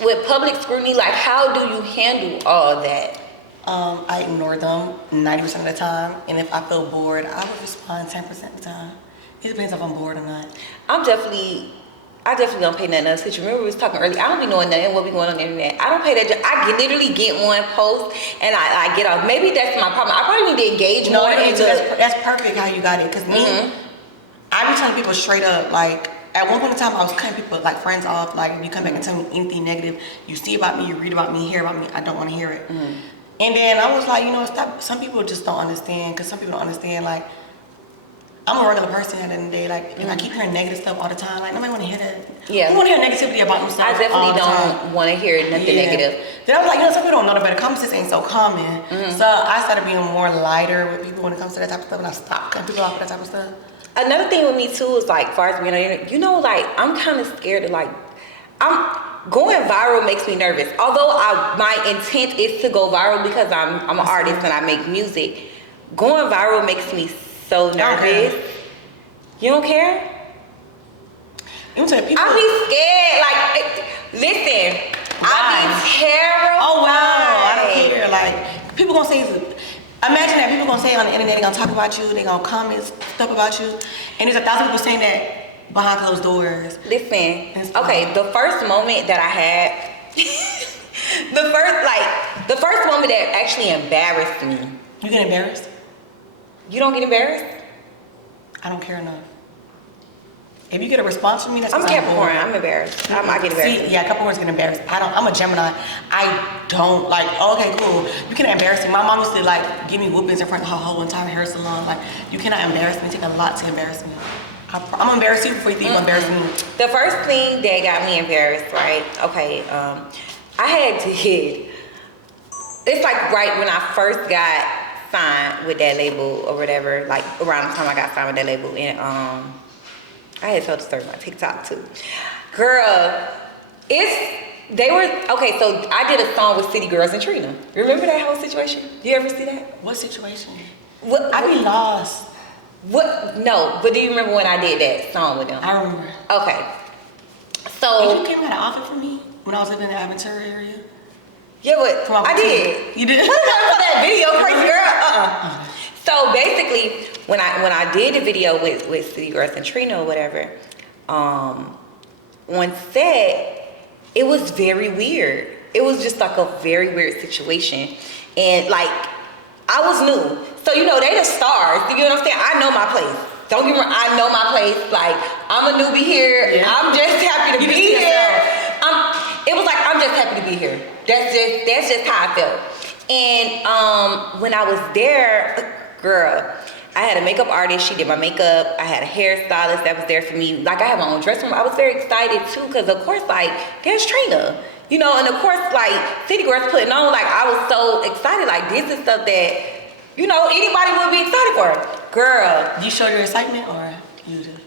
with public scrutiny, like how do you handle all of that? I ignore them 90% of the time, and if I feel bored, I would respond 10% of the time. It depends if I'm bored or not. I definitely don't pay nothing else. Remember we was talking earlier, I don't be knowing nothing what be going on the internet. I don't pay that. I literally get one post and I get off. Maybe that's my problem. I probably need to engage more into. That's perfect how you got it. Cause me, I be telling people straight up, like at one point in time, I was cutting people like friends off. Like if you come back and tell me anything negative, you see about me, you read about me, hear about me, I don't want to hear it. And then I was like, stop. Some people just don't understand, because some people don't understand, like, I'm a regular person at the end of the day. Like, if I keep hearing negative stuff all the time, like, nobody want to hear that. Yeah. Who want to hear negativity about themselves? I definitely don't want to hear nothing negative. Then I was like, some people don't know the better. Common sense ain't so common. So I started being more lighter with people when it comes to that type of stuff, and I stopped cutting people off for that type of stuff. Another thing with me, too, is, like, as far as being on the internet, like, I'm kind of scared of, like, going viral makes me nervous. Although my intent is to go viral because I'm an artist and I make music. Going viral makes me so nervous. You don't care? You tell people. I be scared. Like, listen, I be terrified. Oh wow, I don't care. Like people gonna say. Imagine that people gonna say on the internet, they gonna talk about you, they gonna comment stuff about you, and there's 1,000 people saying that behind closed doors. Listen, okay, the first moment that I had, the first moment that actually embarrassed me. You get embarrassed? You don't get embarrassed? I don't care enough. If you get a response from me, that's I'm Capricorn. I'm embarrassed. I get embarrassed. See, yeah, Capricorns get embarrassed. I'm a Gemini. I don't like. Okay, cool. You cannot embarrass me. My mom used to like give me whoopings in front of her whole entire hair salon. Like, you cannot embarrass me. It takes a lot to embarrass me. I'm gonna embarrass you before you think you embarrass me. The first thing that got me embarrassed, right? Okay, I had to hit. It's like right when I first got signed with that label or whatever. Like around the time I got signed with that label, and I had told the story on my TikTok too. Girl, they were, okay, so I did a song with City Girls and Trina. Remember that whole situation? Do you ever see that? What situation? I be lost. No, but do you remember when I did that song with them? I remember. Okay. So. Did you came out an outfit for me when I was living in the Aventura area? Yeah, but I did. You did? What is that for that video, crazy girl? So basically, when I did the video with City Girls and Trina or whatever, on set, it was very weird. It was just like a very weird situation. And like, I was new. So, they the stars. You know what I'm saying? I know my place. Don't get me wrong, I know my place. Like, I'm a newbie here. Yeah. I'm just happy to be here. It was like, I'm just happy to be here. That's just how I felt. And when I was there, girl, I had a makeup artist. She did my makeup. I had a hairstylist that was there for me. Like, I had my own dressing room. I was very excited too, because of course, like, there's Trina. And of course, like, City Girls putting on, like, I was so excited. Like, this is stuff that, anybody would be excited for. Girl. You showed your excitement, or you did?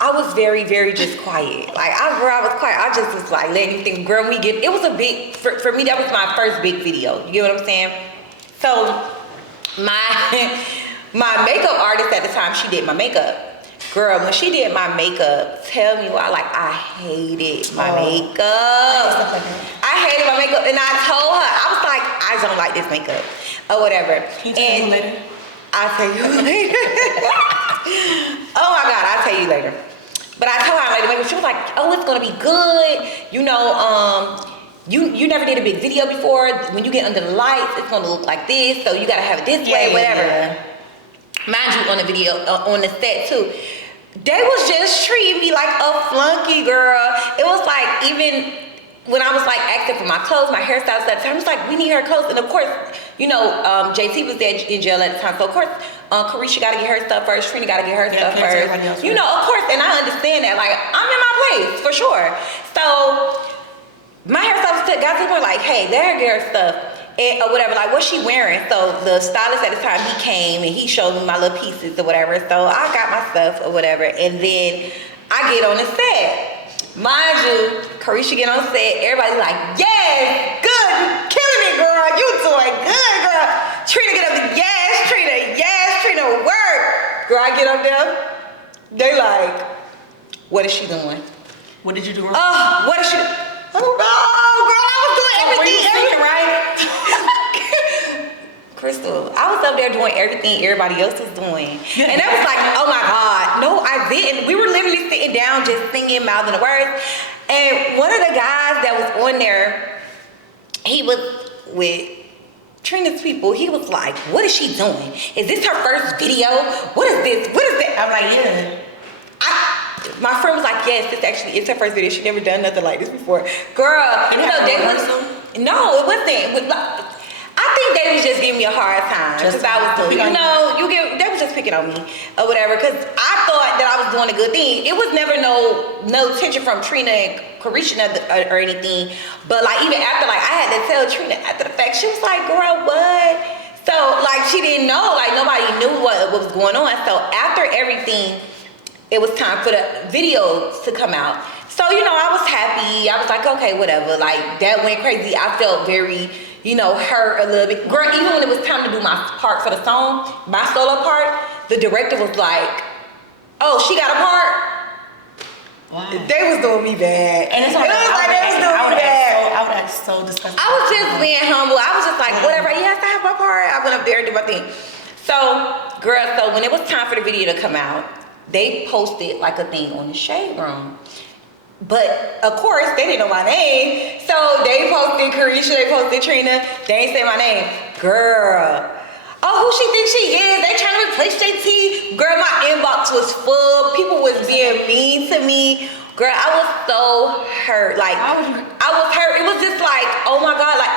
I was very, very just quiet. Like, I was quiet. I just was like letting you think, girl, it was a big, for me, that was my first big video. You get what I'm saying? So, my makeup artist at the time, she did my makeup. Girl, when she did my makeup, tell me why, like, I hated my makeup. I hated my makeup, and I told her, I was like, I don't like this makeup, or whatever. Can you tell me later? I'll tell you later. Oh my God, I'll tell you later. But I told her I like the makeup. She was like, oh, it's gonna be good. You know, you never did a big video before. When you get under the lights, it's gonna look like this. So you gotta have it this way, whatever. Yeah. Mind you, on the video, on the set too, they was just treating me like a flunky, girl. It was like, even when I was like asking for my clothes, my hairstyles at the time, I was like, we need her clothes. And of course, you know, JT was there in jail at the time. So of course, Carisha gotta get her stuff first, Trina gotta get her stuff first. You know, of course, and I understand that. Like, I'm in my place, for sure. So, my hairstylist got to the point like, hey, let her get her stuff. And, or whatever, like, what's she wearing? So the stylist at the time, he came and he showed me my little pieces or whatever. So I got my stuff or whatever, and then I get on the set. Mind you, Carisha get on set, everybody's like, yes, good, you killing it, girl, you doing good, girl. Trina get up there, yes, Trina, work. Girl, I get up there, they like, what is she doing? What did you do wrong? What is she doing? Oh no, girl, I was doing everything right. Crystal, I was up there doing everything everybody else was doing. And I was like, oh my God, no, I didn't. We were literally sitting down just singing, mouthing the words. And one of the guys that was on there, he was with Trina's people. He was like, what is she doing? Is this her first video? What is this? What is that? I'm like, yeah. My friend was like, yes, it's her first video. She never done nothing like this before. Girl, you know, they was, no, it wasn't. I think they was just giving me a hard time because I was doing, you know, they was just picking on me or whatever. Because I thought that I was doing a good thing. It was never no tension from Trina and Carisha or anything. But like, even after, like, I had to tell Trina after the fact, she was like, girl, what? So like, she didn't know, like, nobody knew what was going on. So after everything, it was time for the video to come out. So, you know, I was happy. I was like, okay, whatever. Like, that went crazy. I felt very, you know, hurt a little bit. Girl, even when it was time to do my part for the song, my solo part, the director was like, oh, she got a part? Wow. They was doing me bad. And it's like, I would act so disgusted. I was just being humble. I was just like, whatever, yes, I have my part. I went up there and did my thing. So, girl, so when it was time for the video to come out, they posted like a thing on the Shade Room. But of course, they didn't know my name. So they posted Carisha, they posted Trina, they ain't say my name. Girl. Oh, who she thinks she is? They trying to replace JT. Girl, my inbox was full. People was being mean to me. Girl, I was so hurt. Like, I was hurt. It was just like, oh my God, like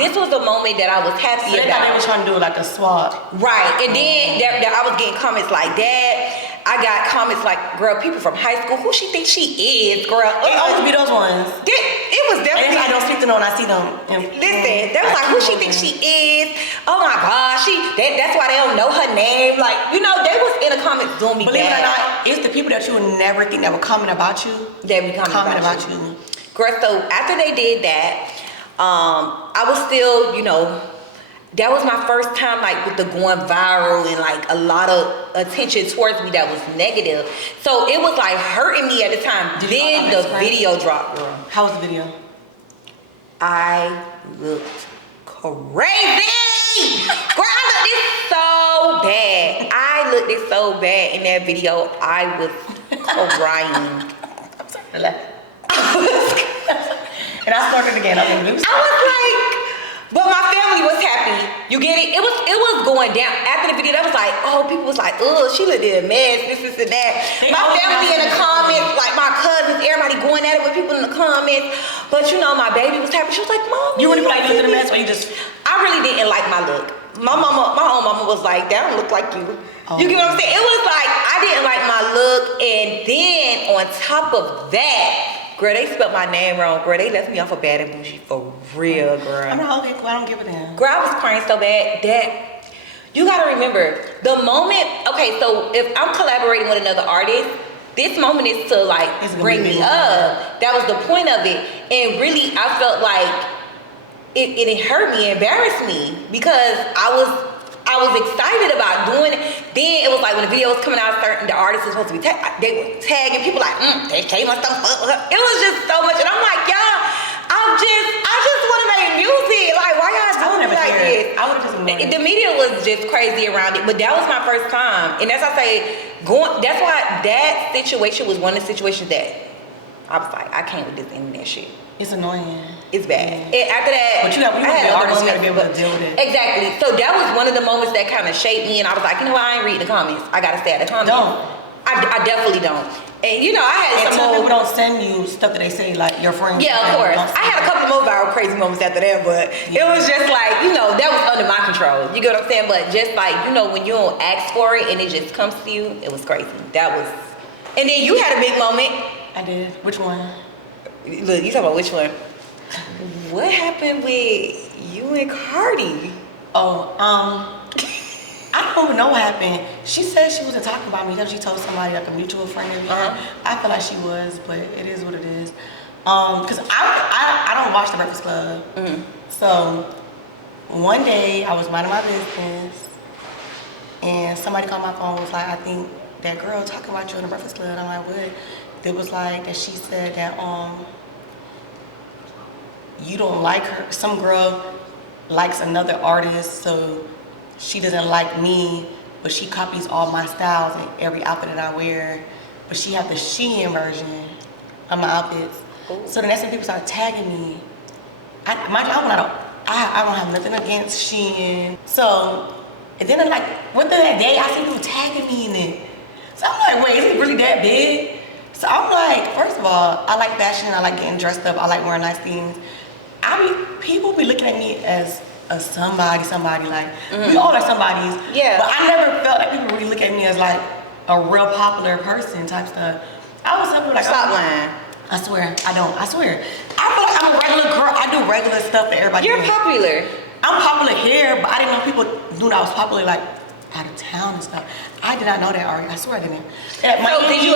this was the moment that I was happy so about. They were trying to do like a swap. Right, and then I was getting comments like that. I got comments like, girl, people from high school, who she thinks she is, girl. It always be those ones. It was definitely. And I don't speak to no one, I see them. Listen, they was like, who she thinks she is? Oh my gosh, that's why they don't know her name. Like, you know, they was in the comments doing me Believe bad. it or not, it's the people that you would never think that would comment about you. They would comment about you. Girl, so after they did that, I was still, you know, that was my first time like with the going viral and like a lot of attention towards me that was negative. So it was like hurting me at the time. Then the video dropped, girl. How was the video? I looked crazy. Girl, I looked it so bad. I looked it so bad in that video. I was crying. I'm sorry to laugh. And I started again. I was like, but my family was happy. You get it? It was going down. After the video, that was like, oh, people was like, oh, she looked in a mess, this and that. My family in the comments, like my cousins, everybody going at it with people in the comments. But you know, my baby was happy. She was like, Mom. You really like looked in a mess, or you just? I really didn't like my look. My own mama was like, that don't look like you. Oh. You get what I'm saying? It was like, I didn't like my look. And then on top of that, girl, they spelled my name wrong. Girl, they left me off of Bad and Bougie for real, girl. I'm not okay, I don't give a damn. Girl, I was crying so bad that you gotta remember the moment. Okay, so if I'm collaborating with another artist, this moment is to like bring me up. That was the point of it. And really, I felt like it hurt me, embarrassed me, because I was I was excited about doing it. Then it was like when the video was coming out, certain the artists were supposed to be they were tagging people like, they came on stuff. It was just so much, and I'm like, y'all, I just want to make music. Like, why y'all doing it like this? I would have just ignored it. The media was just crazy around it, but that was my first time, and as I say, that's why that situation was one of the situations that I was like, I can't with this internet shit. It's annoying. It's bad. And after that, but you have to be artist, you gotta be able to deal with it. Exactly. So that was one of the moments that kind of shaped me, and I was like, you know what? I ain't reading the comments. I gotta stay at the comments. Don't. I definitely don't. And you know, I had some people don't send you stuff that they say like your friends. Yeah, of course. I had a couple of more viral crazy moments after that, but it was just like, you know, that was under my control. You get what I'm saying? But just like, you know, when you don't ask for it and it just comes to you, it was crazy. That was. And then you had a big moment. I did. Which one? Look, you talking about which one? What happened with you and Cardi? Oh, I don't even know what happened. She said she wasn't talking about me because she told somebody, like a mutual friend of mine. I feel like she was, but it is what it is. Because I don't watch The Breakfast Club. So one day I was minding my business and somebody called my phone and was like, I think that girl talking about you in The Breakfast Club. And I'm like, what? It was like that she said that you don't like her. Some girl likes another artist, so she doesn't like me, but she copies all my styles and every outfit that I wear. But she have the Shein version of my outfits. Ooh. So the next time people start tagging me, I don't have nothing against Shein. So, and then like within that day, I see people tagging me in it. So I'm like, wait, is it really that big? So I'm like, first of all, I like fashion. I like getting dressed up. I like wearing nice things. People be looking at me as a somebody, like, we all are somebodies. Yeah. But I never felt like people really look at me as like a real popular person type stuff. I was simply like, stop lying. I swear, I don't. I swear. I feel like I'm a regular girl. I do regular stuff that everybody You're does. popular. I'm popular here, but I didn't know people knew that I was popular like out of town and stuff. I did not know that, Arie. I swear I didn't. Did you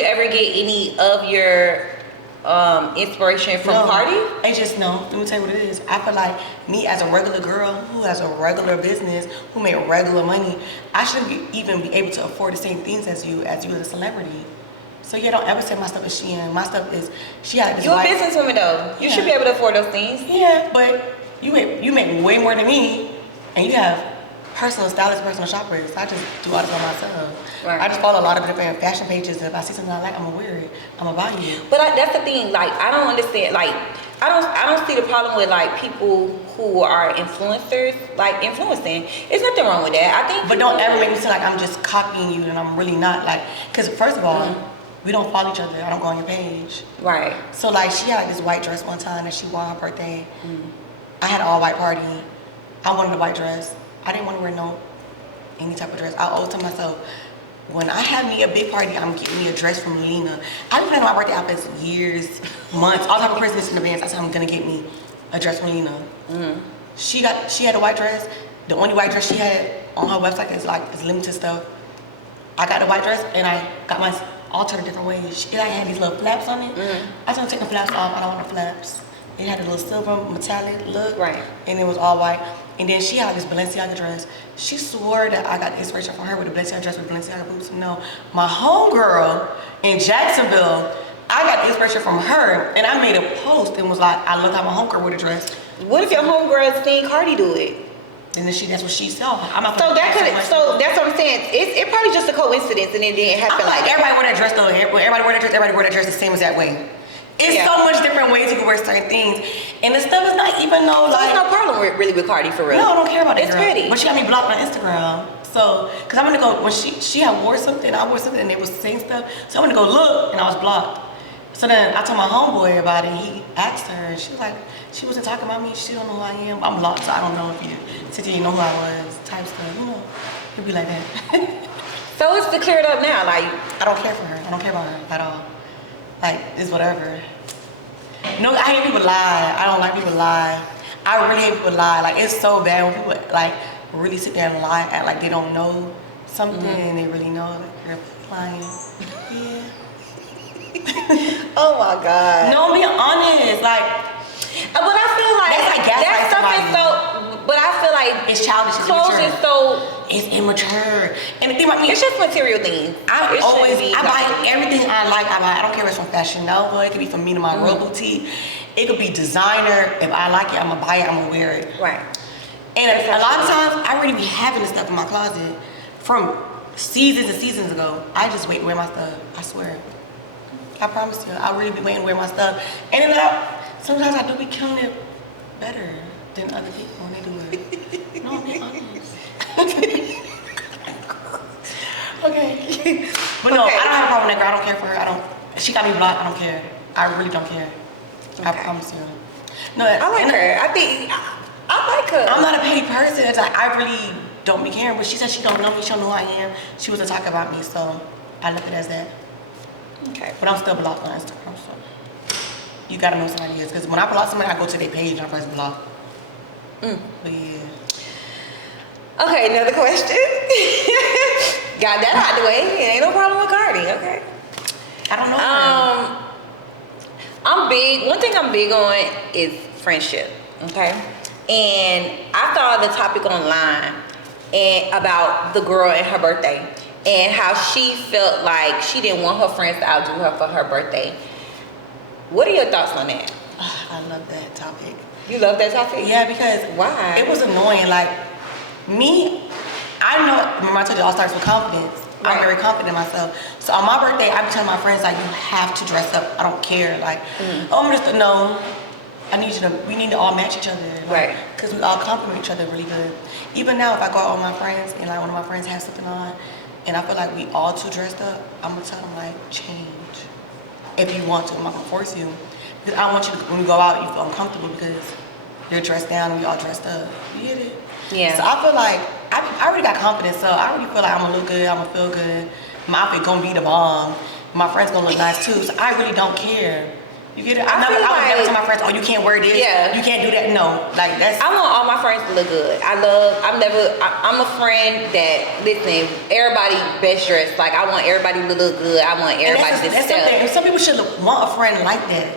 ever get any of your inspiration from Cardi? I just know. Let me tell you what it is. I feel like me as a regular girl who has a regular business, who made regular money, I shouldn't even be able to afford the same things as you as a celebrity. So yeah, don't ever say my stuff is Shein. My stuff is she had this. You're a businesswoman though. You should be able to afford those things. Yeah, but you make way more than me, and you have personal stylists, personal shoppers. I just do all this by myself. Right. I just follow a lot of different fashion pages. If I see something I like, I'm gonna wear it. I'm gonna buy it. But that's the thing. Like, I don't understand. Like, I don't see the problem with like people who are influencers, like influencing. There's nothing wrong with that. I think. But don't ever make me feel like I'm just copying you and I'm really not. Like, because first of all, we don't follow each other. I don't go on your page. Right. So like, she had like this white dress one time that she wore on her birthday. I had an all white party. I wanted a white dress. I didn't want to wear any type of dress. I owe it to myself. When I have me a big party, I'm getting me a dress from Lena. I've been planning my birthday outfits years, months, all type of Christmas in advance. I said I'm gonna get me a dress from Lena. She had a white dress. The only white dress she had on her website is limited stuff. I got the white dress and I got mine altered a different ways. I had these little flaps on it. I told her to take the flaps off. I don't want the flaps. It had a little silver metallic look, right? And it was all white. And then she had this Balenciaga dress. She swore that I got the inspiration from her with a Balenciaga dress with Balenciaga boots. No, my homegirl in Jacksonville, I got the inspiration from her, and I made a post and was like, I looked at my homegirl with a dress. What if your homegirl seen Cardi do it? And then that's what she saw. So that's what I'm saying. It's probably just a coincidence, and it didn't happen like everybody wear that dress though. Everybody wear that dress the same as that way. It's so much different ways you can wear certain things. And the stuff is not even there's no problem really with Cardi for real. No, I don't care about it. It's pretty. But she got me blocked on Instagram. So, cause I'm gonna go, when she had wore something, I wore something and they was saying stuff. So I'm gonna go look and I was blocked. So then I told my homeboy about it. He asked her and she was like, she wasn't talking about me. She don't know who I am. I'm blocked, so I don't know if you know who I was, type stuff, you know. It'd be like that. So it's to clear it up now, like. I don't care for her. I don't care about her at all. Like, it's whatever. No, I hate people lie. I don't like people lie. I really hate people lie. Like, it's so bad when people like really sit there and lie, act like they don't know something and they really know that they're lying. Yeah. Oh my God. No, be honest. Like, but I feel like that's like gaslighting somebody. But I feel like it's childish. It's clothes immature. is so. It's immature. And the thing about me, It's just material things. I buy like, everything I like. I buy. I don't care if it's from Fashion Nova. It could be from me to my Royal Boutique. It could be designer. If I like it, I'm gonna buy it. I'm gonna wear it. Right. And a lot of times, I really be having this stuff in my closet from seasons and seasons ago. I just wait to wear my stuff. I swear. I promise you. I really be waiting to wear my stuff. And then sometimes I do be killing it better than other people when they do it. No, I'm being honest. Okay. But no, Okay. I don't have a problem with that girl. I don't care for her. She got me blocked. I don't care. I really don't care. Okay. I promise you. No, I like her. I think I like her. I'm not a petty person. It's like I really don't be caring. But she said she don't know me. She don't know who I am. She was talking about me, so I look at it as that. Okay. But I'm still blocked on Instagram, so you gotta know somebody is. Because when I block somebody, I go to their page and I press block. But yeah. Okay, another question. Got that out the way. It ain't no problem with Cardi, okay? I don't know her. I'm big. One thing I'm big on is friendship, okay? And I saw the topic online and about the girl and her birthday and how she felt like she didn't want her friends to outdo her for her birthday. What are your thoughts on that? I love that topic. You love that topic? Yeah, because why? It was annoying. Like me, I know. Remember I told you it all starts with confidence. Right. I'm very confident in myself. So on my birthday, I be telling my friends like, you have to dress up. I don't care. Like, oh, I'm just no. I need you to. We need to all match each other. Like, right. Because we all compliment each other really good. Even now, if I go out with my friends and like one of my friends has something on, and I feel like we all too dressed up, I'm gonna tell them like, change. If you want to, I'm not gonna force you. Because I don't want you to, when we go out, you feel uncomfortable because you're dressed down and we all dressed up. You get it? Yeah. So I feel like I already got confidence, so I already feel like I'm gonna look good, I'm gonna feel good. My outfit gonna be the bomb. My friends gonna look nice too. So I really don't care. You get it? I would never tell my friends, oh, you can't wear this. Yeah. You can't do that. No, like that's. I want all my friends to look good. I'm a friend that, listen, everybody best dressed. Like, I want everybody to look good. I want everybody to that's step. something. Some people should want a friend like that.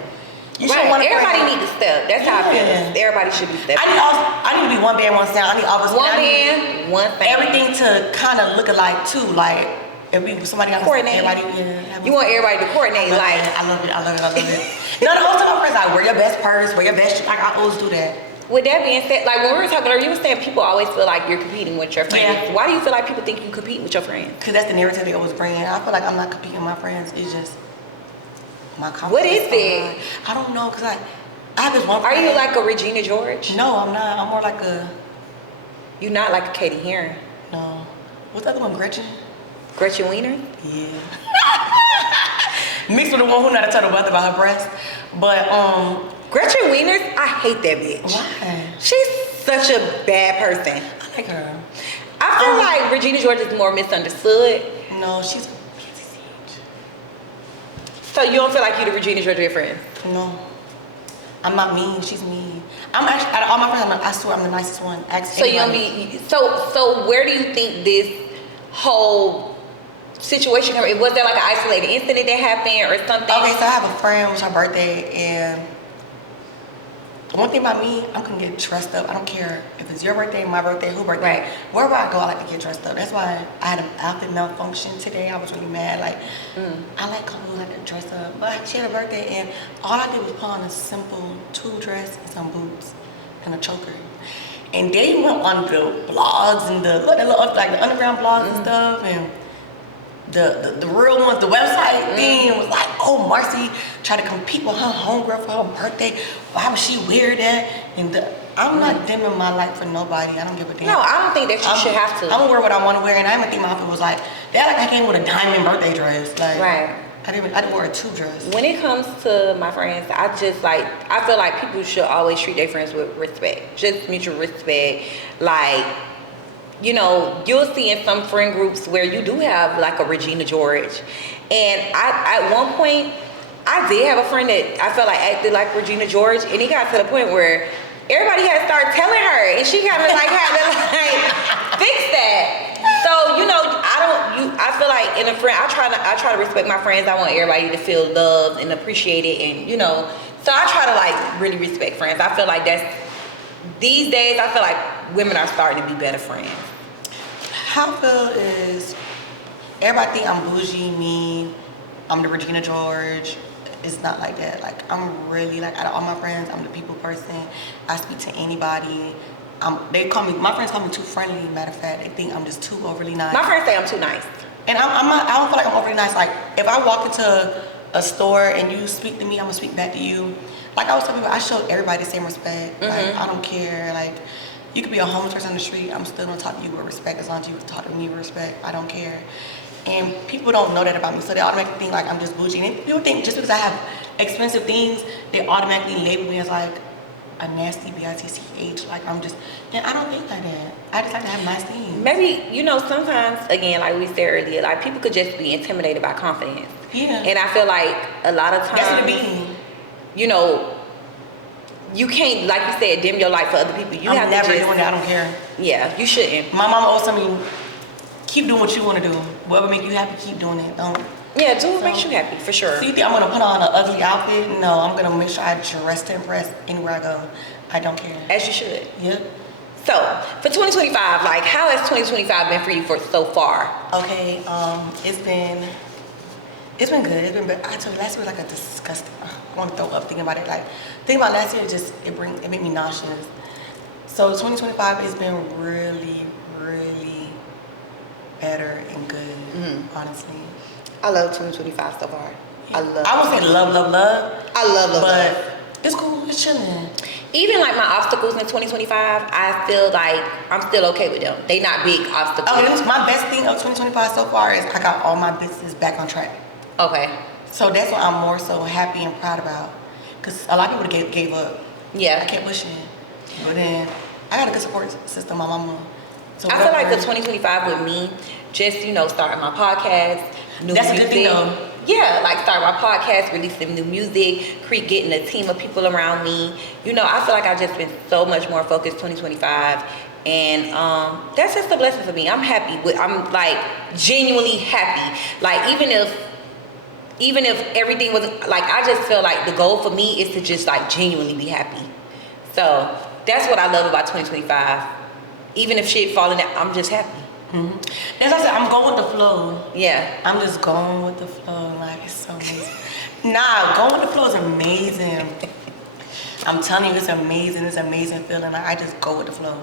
You right. want Everybody need to step. That's how I feel. Everybody should be stepping. I need to be one band, one sound. I need all this. One band, one thing. Everything to kind of look alike too. Like if somebody got coordinate. You want everybody to coordinate. I love it. No, the whole time my friends like wear your best purse, wear your best. Like I always do that. With that being said, like when we were talking earlier, you were saying people always feel like you're competing with your friends. Yeah. Why do you feel like people think you compete with your friends? Because that's the narrative they always bring in. I feel like I'm not competing with my friends. It's just my confidence. What is it? I don't know, because I have this one friend. Are you like a Regina George? No, I'm not. I'm more like a... You're not like a Katie Heron? No. What's the other one, Gretchen? Gretchen Wiener? Yeah. Mixed with the one who not to tell the wealth about her breasts. But, Gretchen Wiener, I hate that bitch. Why? She's such a bad person. I like her. I feel like Regina George is more misunderstood. No, she's... So you don't feel like you the Regina George of your friend? No. I'm not mean. She's mean. I'm actually, out of all my friends, I swear I'm the nicest one. So you don't be... So where do you think this whole situation... Was there like an isolated incident that happened or something? Okay, so I have a friend, it was her birthday, and one thing about me, I'm gonna get dressed up. I don't care if it's your birthday, my birthday, who birthday. Right. Wherever I go, I like to get dressed up. That's why I had an outfit malfunction today. I was really mad. Like, I like clothes, I like to dress up. But she had a birthday, and all I did was put on a simple tulle dress and some boots and a choker. And they went on the blogs and the underground blogs and stuff, and the real ones, the website thing was like, oh, Marcy tried to compete with her homegirl for her birthday. Why would she wear that? And I'm not dimming my light for nobody. I don't give a damn. No, I don't think that you should have to. I'm gonna wear what I want to wear, and I didn't think my outfit was like that. Like I came with a diamond birthday dress. Like, right. I didn't wear a tulle dress. When it comes to my friends, I feel like people should always treat their friends with respect. Just mutual respect. Like, you know, you'll see in some friend groups where you do have like a Regina George. And I at one point, I did have a friend that I felt like acted like Regina George, and it got to the point where everybody had to start telling her, and she kind of like had to like fix that. So, you know, I feel like in a friend, I try to respect my friends. I want everybody to feel loved and appreciated, and you know, so I try to like really respect friends. I feel like these days, I feel like women are starting to be better friends? How I feel is everybody think I'm bougie, mean, I'm the Regina George. It's not like that. Like, I'm really, like, out of all my friends, I'm the people person. I speak to anybody. My friends call me too friendly, matter of fact. They think I'm just too overly nice. My friends say I'm too nice. And I don't feel like I'm overly nice. Like, if I walk into a store and you speak to me, I'm gonna speak back to you. Like I was telling people, I show everybody the same respect. Like, I don't care. Like, you could be a homeless person on the street, I'm still gonna talk to you with respect as long as you talk to me with respect. I don't care. And people don't know that about me, so they automatically think like I'm just bougie. And people think just because I have expensive things, they automatically label me as like a nasty bitch. Like I'm just, and I don't think like that. I just like to have nice things. Maybe, you know, sometimes, again, like we said earlier, like people could just be intimidated by confidence. Yeah. And I feel like a lot of times, That's what it be. You know, you can't, like you said, dim your light for other people. You I'm have never to just, doing that. I don't care. Yeah, you shouldn't. My mama always told me, keep doing what you want to do. Whatever make you happy, keep doing it. Don't. Yeah, do what makes you happy, for sure. So you think I'm gonna put on an ugly outfit? No, I'm gonna make sure I dress to impress anywhere I go. I don't care. As you should. Yep. So, for 2025, like, how has 2025 been for you so far? Okay, it's been good. I told you last year was like a disgusting. I want to throw up thinking about it. Like, thinking about last year, it made me nauseous. So 2025 has been really, really better and good, honestly. I love 2025 so far. Yeah. I love. I won't say love. I love. But it's cool. It's chilling. Even like my obstacles in 2025, I feel like I'm still okay with them. They not big obstacles. Oh, my best thing of 2025 so far is I got all my business back on track. Okay. So that's what I'm more so happy and proud about. Because a lot of people gave up. Yeah. I kept pushing. But then I got a good support system, my mama. So I feel like the 2025 with me, just, you know, starting my podcast, new that's music. a good thing though. Yeah, like starting my podcast, releasing new music, getting a team of people around me. You know, I feel like I've just been so much more focused 2025. And that's just a blessing for me. I'm happy I'm like genuinely happy. Like even if everything was like, I just feel like the goal for me is to just like genuinely be happy. So that's what I love about 2025. Even if shit falling out, I'm just happy. Mm-hmm. That's what I said, I'm going with the flow. Yeah. I'm just going with the flow. Like, it's so amazing. Nah, going with the flow is amazing. I'm telling you, it's amazing. It's an amazing feeling. Like, I just go with the flow.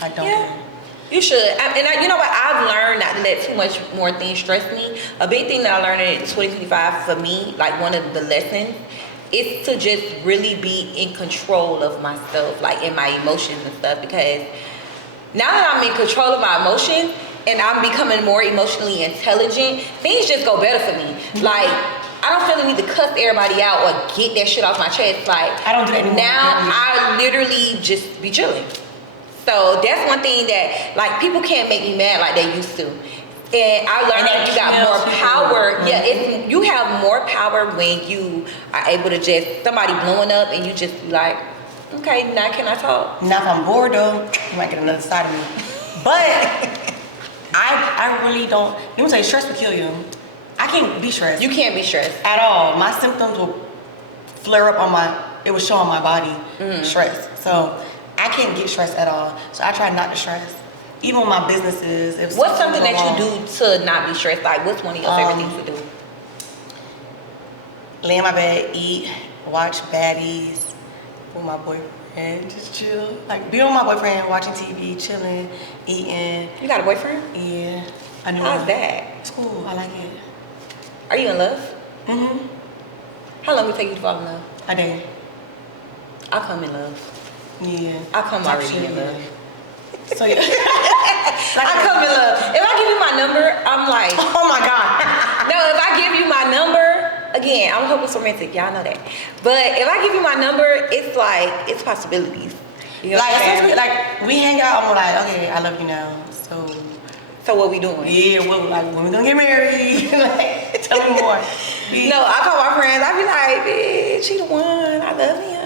I don't care. You should. You know what? I've learned not to let too much more things stress me. A big thing that I learned in 2025 for me, like one of the lessons, is to just really be in control of myself, like in my emotions and stuff. Because now that I'm in control of my emotions and I'm becoming more emotionally intelligent, things just go better for me. Like, I don't feel the need to cuss everybody out or get that shit off my chest. Like, I don't do that anymore. Now I literally just be chilling. So that's one thing that, like, people can't make me mad like they used to. And I learned that you got more power. Mm-hmm. Yeah, you have more power when you are able to just, somebody blowing up and you just be like, okay, now can I talk? Now if I'm bored though, you might get another side of me. But I really don't, let me tell you, stress will kill you. I can't be stressed. You can't be stressed. At all. My symptoms will flare up it will show on my body, stress. So I can't get stressed at all. So I try not to stress. Even with my businesses. What's something that you do to not be stressed? Like, what's one of your favorite things to do? Lay in my bed, eat, watch baddies with my boyfriend, just chill. Like, be with my boyfriend, watching TV, chilling, eating. You got a boyfriend? Yeah. I know. How's that? It's cool. I like it. Are you in love? Mm-hmm. How long will it take you to fall in love? I did. I come in love. Yeah. I come already in love. So yeah. Like, I come in love. If I give you my number, I'm like, oh my God. No, if I give you my number, again, I'm hopeless romantic. Y'all know that. But if I give you my number, it's like, it's possibilities. You know like, what I'm saying? like, we hang out, I'm like, okay, I love you now. So what we doing? Yeah, well, like, when we gonna get married? Like, tell me more. No, I call my friends. I be like, bitch, she the one. I love you.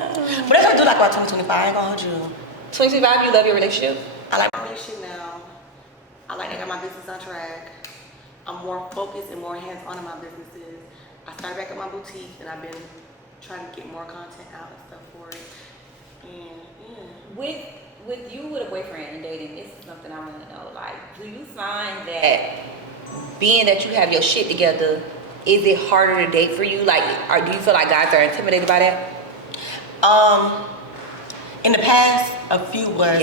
But that's what I do like about 2025. I ain't gonna hold you. 2025, you love your relationship? I like my relationship now. I like I got my business on track. I'm more focused and more hands-on in my businesses. I started back at my boutique and I've been trying to get more content out and stuff for it. And yeah. with you with a boyfriend and dating, this is something I want to know. Like, do you find that being that you have your shit together, is it harder to date for you? Like, or do you feel like guys are intimidated by that? In the past, a few was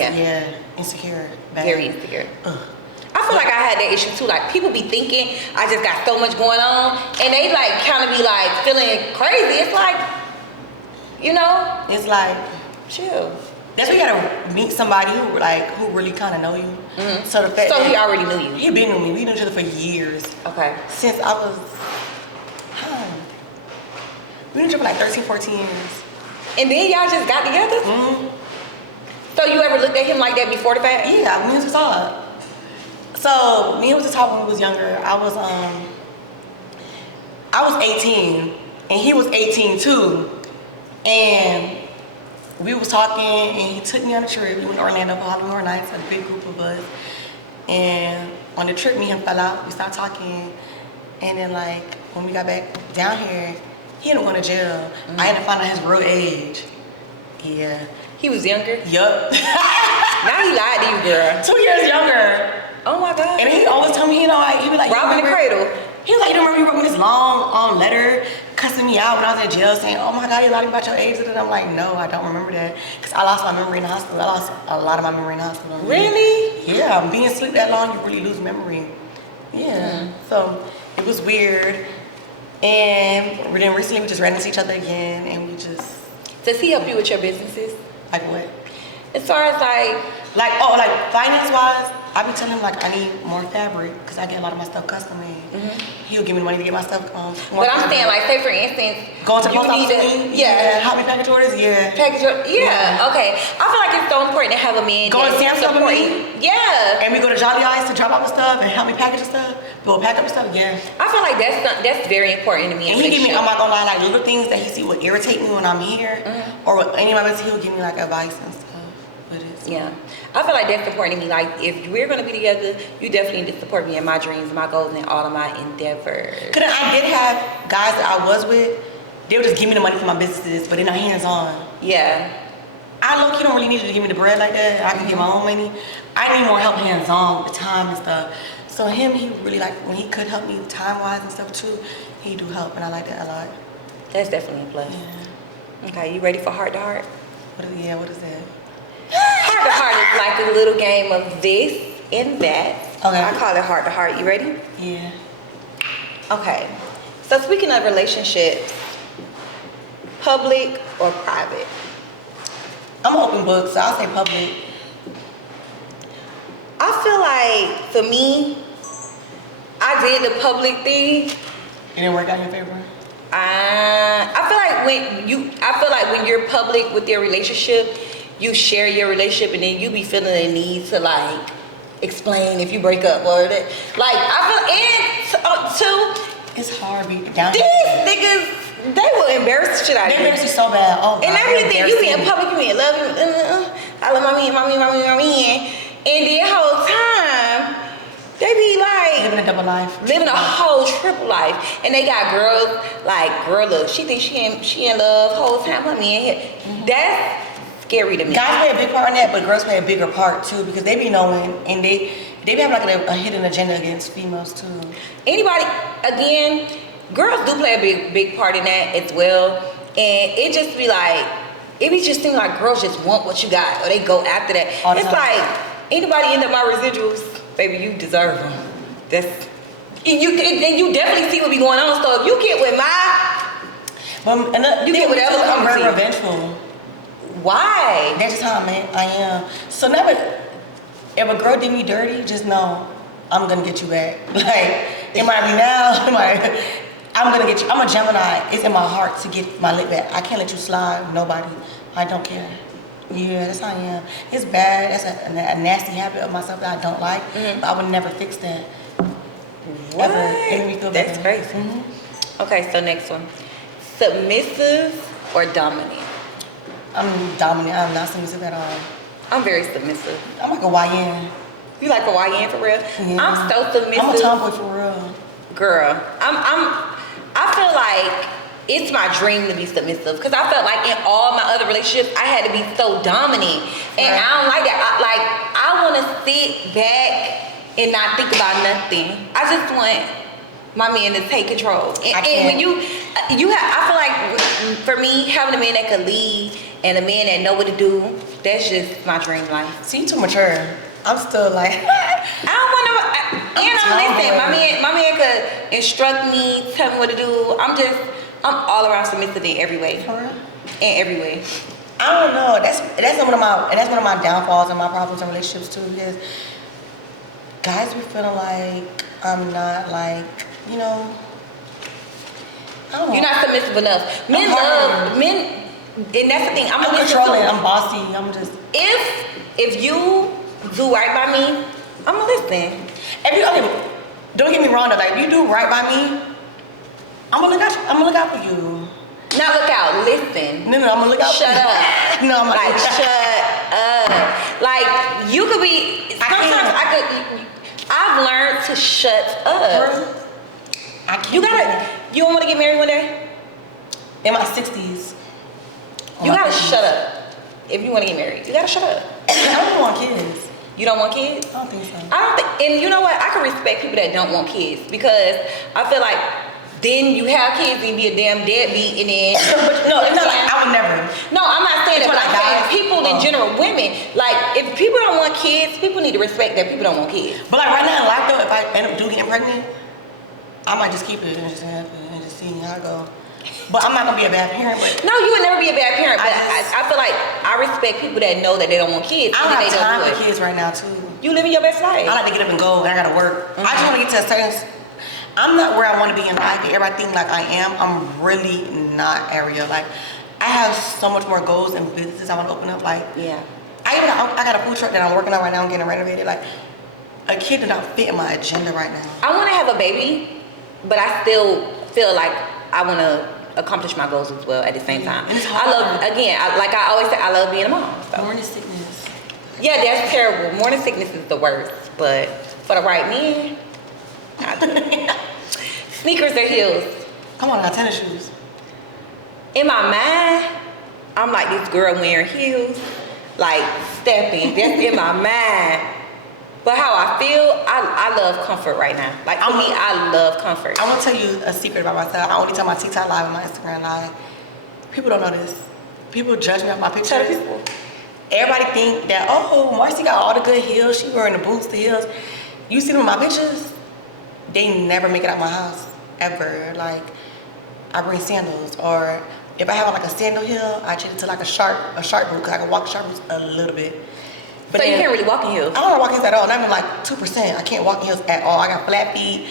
insecure. Bad. Very insecure. I feel like I had that issue too. Like, people be thinking I just got so much going on, and they like kind of be like feeling crazy. It's like, you know, it's like chill. That's why you gotta meet somebody who really kind of know you. Mm-hmm. So the fact so he already knew you. He been with me. We knew each other for years. Okay. Since I was, we knew each other for like 13, 14 years. And then y'all just got together? Mm-hmm. So you ever looked at him like that before the fact? Yeah, we was talk. So me and was talk when we was younger. I was 18 and he was 18 too. And we was talking and he took me on a trip. We went to Orlando for Halloween Horror Nights, a big group of us. And on the trip, me and him fell out. We started talking. And then like, when we got back down here, he ended up going to jail. Mm-hmm. I had to find out his real age. Yeah. He was younger? Yup. Now he lied to you, girl. 2 years younger. Oh my God. And he always told me, he be like, robbing the cradle. He was like, you remember you wrote me this long letter cussing me out when I was in jail saying, oh my God, you lied about your age. And I'm like, no, I don't remember that. Because I lost my memory in the hospital. I lost a lot of my memory in the hospital. Really? Yeah, being asleep that long, you really lose memory. Yeah. Mm-hmm. So it was weird. And then recently we just ran into each other again and we just. Does he help you with your businesses? Like what? As far as like finance wise, I be telling him like I need more fabric because I get a lot of my stuff custom made. Mm-hmm. He'll give me the money to get my stuff. But I'm saying like, say for instance, going to the post office. Yeah. Help me package orders. Yeah. Yeah. Okay. I feel like it's so important to have a man. Go to Samsung with me. Yeah. And we go to JollyIce to drop off the stuff and help me package the stuff. Go pack up the stuff. Yeah. I feel like that's very important to me. And he give me, I'm not gonna lie, like little things that he see would irritate me when I'm here, or with any of my business, he'll give me like advice and stuff. Yeah, I feel like that's important to me. Like, if we're gonna be together, you definitely need to support me in my dreams, my goals, and all of my endeavors. Cause I did have guys that I was with, they would just give me the money for my businesses, but they're not hands on. Yeah. I low-key don't really need you to give me the bread like that. I can get my own money. I need more help hands on with the time and stuff. So him, he really like when he could help me time wise and stuff too. He do help, and I like that a lot. That's definitely a plus. Yeah. Okay, you ready for Heart to Heart? What is that? Heart to Heart is like a little game of this and that. Okay. I call it Heart to Heart. You ready? Yeah. Okay. So speaking of relationships, public or private? I'm an open book, so I'll say public. I feel like for me, I did the public thing. It didn't work out in your favor? I feel like when you're public with your relationship, you share your relationship and then you be feeling the need to like explain if you break up or that. Like I feel it's hard being down. These niggas, they will embarrass the shit out of you. They embarrass you so bad. Oh God. And everything, you be in public, you be in love, I love my man. And the whole time, they be like living a double life, living a whole triple life, and they got girls like, girl, look, she thinks she in love whole time. Her man here, that's scary to me. Guys play a big part in that, but girls play a bigger part too because they be knowing and they be having like a hidden agenda against females too. Anybody, again, girls do play a big part in that as well, and it just be like, it be just seem like girls just want what you got or they go after that. It's like anybody end up my residuals, baby, you deserve them. And you definitely see what be going on. So if you get with you get whatever I'm comes very revengeful. Why? That's just how I am. So never, if a girl did me dirty, just know I'm gonna get you back. Like it might be now, I'm gonna get you. I'm a Gemini. It's in my heart to get my lick back. I can't let you slide. Nobody. I don't care. Yeah, that's how I am. It's bad. That's a nasty habit of myself that I don't like. Mm-hmm. But I would never fix that. What? Ever. It made me feel that's better. crazy. Mm-hmm. Okay, so next one. Submissive or dominant? I'm dominant. I'm not submissive at all. I'm very submissive. I'm like a YN. You like a YN for real? Yeah. I'm so submissive. I'm a tomboy for real. Girl, I feel like it's my dream to be submissive because I felt like in all my other relationships I had to be so dominant, and I don't like that. I want to sit back and not think about nothing. I just want my man to take control. And when you have, I feel like for me, having a man that could lead and a man that know what to do, that's just my dream life. See, you too mature. I'm still like, I don't want to. Listen, my man could instruct me, tell me what to do. I'm all around submissive in every way. For real? In every way. I don't know. That's one of my downfalls and my problems in relationships too. Because guys be feeling like I'm not like, you know. I don't know. You're not submissive enough. Men love men, and that's the thing. I'm controlling. I'm bossy. I'm just. If you do right by me, I'm gonna listen. Don't get me wrong though. Like if you do right by me, I'm gonna look out for you. Not look out. Listen. No, I'm gonna look out. Shut for you. up. No, I'm like shut up. Like you could be. Sometimes I've learned to shut up. You don't want to get married one day? In my 60s. You gotta shut up. If you want to get married, you gotta shut up. I don't want kids. You don't want kids? I don't think so. And you know what? I can respect people that don't want kids because I feel like then you have kids and be a damn deadbeat and then. No, it's not like I would never. No, I'm not saying that. But I'm saying people in general, women. Like if people don't want kids, people need to respect that people don't want kids. But like right now in life though, if I end up getting pregnant, I might just keep it and just happen and just see how it go. But I'm not gonna be a bad parent. But no, you would never be a bad parent. But I feel like I respect people that know that they don't want kids. I don't have time for kids right now too. You living your best life. I like to get up and go, and I gotta work. I just want to get to a certain. I'm not where I want to be in life. Everybody think like I am. I'm really not, Arie. Like I have so much more goals and businesses I want to open up. Like I got a food truck that I'm working on right now. I'm getting renovated. Like a kid did not fit in my agenda right now. I want to have a baby, but I still feel like I want to accomplish my goals as well at the same time. And it's hard. Like I always say, I love being a mom. So. Morning sickness. Yeah, that's terrible. Morning sickness is the worst, but for the right man, sneakers or heels. Come on, I got tennis shoes. In my mind, I'm like this girl wearing heels, like stepping. That's in my mind. But how I feel, I love comfort right now. Like for me, I love comfort. I want to tell you a secret about myself. I only tell my TikTok live and my Instagram live. People don't know this. People judge me off my pictures. Tell people. Everybody think that, oh, Marcy got all the good heels. She wearing the boots, the heels. You see them in my pictures? They never make it out my house, ever. Like, I bring sandals. Or if I have like a sandal heel, I change it to like a sharp boot because I can walk the sharp boots a little bit. But so you can't really walk in heels? I don't walk in heels at all. Not even like 2%. I can't walk in heels at all. I got flat feet.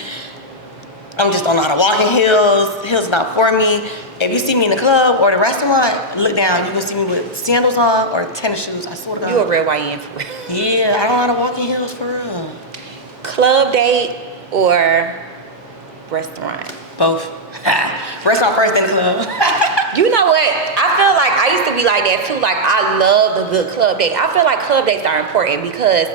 I'm just don't know how to walk in heels. Heels not for me. If you see me in the club or the restaurant, look down. You can see me with sandals on or tennis shoes. I swear to God. You a real YN for real. Yeah, I don't know how to walk in heels for real. Club date or restaurant? Both. Restaurant first, then club. You know what? I feel like I used to be like that too. Like I love the good club date. I feel like club dates are important because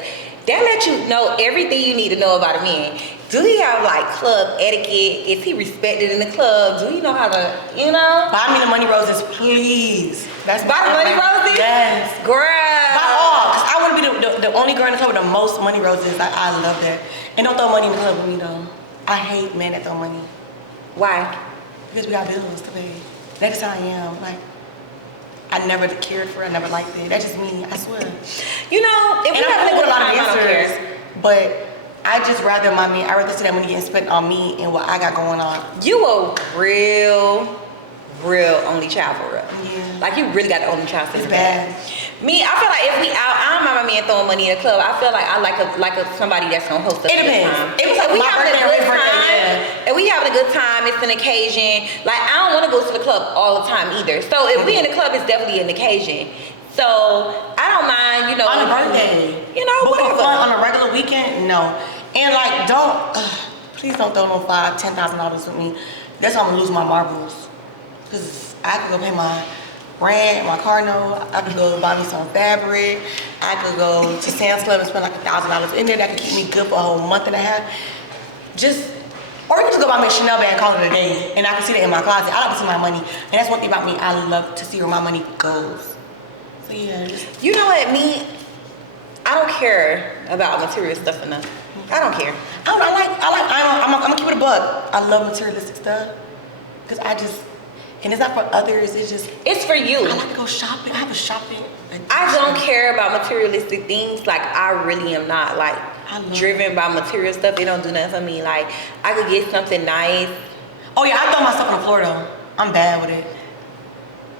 that lets you know everything you need to know about a man. Do he have like club etiquette? Is he respected in the club? Do he know how to, you know? Buy me the money roses, please. That's buy the money roses? Yes. Girl. Buy all. Cause I want to be the only girl in the club with the most money roses. Like, I love that. And don't throw money in the club with me though. I hate men that throw money. Why? Because we got bills to pay. That's how I am. Like, I never cared for it. I never liked it. That's just me. I swear. You know, if we have a good time, I don't care. But I just rather I'd rather see that money getting spent on me and what I got going on. You a real only child for real. Yeah. Like you really got the only child. It's bad. Me, I feel like if we out, I don't mind my man throwing money in the club. I feel like I like somebody that's gonna host us. It depends. Time. It was like my birthday or his birthday. And we having a good time, it's an occasion. Like I don't want to go to the club all the time either. So if we in the club, it's definitely an occasion. So I don't mind, you know. On a birthday. You know, but whatever. for fun on a regular weekend, no. And like, please don't throw no $5,000, $10,000 with me. That's how I'm gonna lose my marbles. Cause I could go pay my rent, my car note. I could go buy me some fabric. I could go to Sam's Club and spend like $1,000 in there. That could keep me good for a whole month and a half. Just Or you just go buy me a Chanel bag and call it a day, and I can see that in my closet. I like to see my money, and that's one thing about me. I love to see where my money goes. So yeah, you know what, I don't care about material stuff enough. I don't care. I'm gonna keep it a buck. I love materialistic stuff because and it's not for others. It's for you. I like to go shopping. I have a shopping addiction. I don't care about materialistic things. Like, I really am not like driven by material stuff. It don't do nothing for me. Like, I could get something nice. Oh yeah, I throw my stuff on the floor though. I'm bad with it.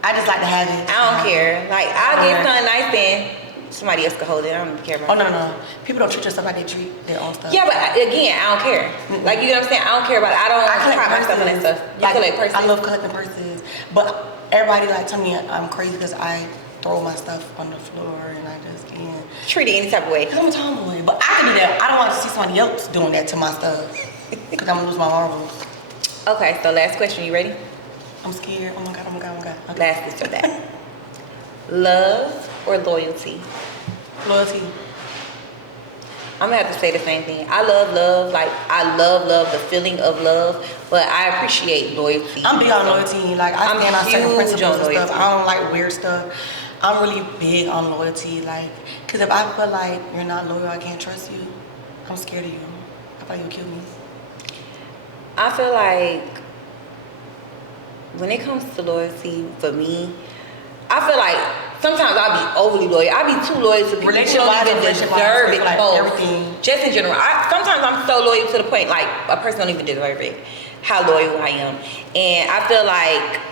I just like to have it. I don't care. Like, I'll get something nice and somebody else could hold it. I don't care about it. Oh no. People don't treat your stuff like they treat their own stuff. Yeah, but again, I don't care. Like, you know what I'm saying? I don't care about it. I don't pride myself on that stuff. You collect purses? I love collecting purses. But everybody like tell me I'm crazy because I throw my stuff on the floor and I just can't. Treat it any type of way. Because I'm a tomboy. But I can do that. I don't want to see somebody else doing that to my stuff. Because I'm going to lose my marbles. Okay, so last question. You ready? I'm scared. Oh my God. Okay. Last this or that. Love or loyalty? Loyalty. I'm gonna have to say the same thing. I love love. Like, I love the feeling of love, but I appreciate loyalty. I'm big on loyalty. Like, I stand on certain principles and stuff. I don't like weird stuff. I'm really big on loyalty. Like, because if I feel like you're not loyal, I can't trust you, I'm scared of you. I feel like you'll kill me. I feel like when it comes to loyalty, for me, I feel like sometimes I'll be overly loyal. I'll be too loyal to people who don't even deserve it. Like everything. Just in general. Sometimes I'm so loyal to the point like a person don't even deserve it. How loyal I am. And I feel like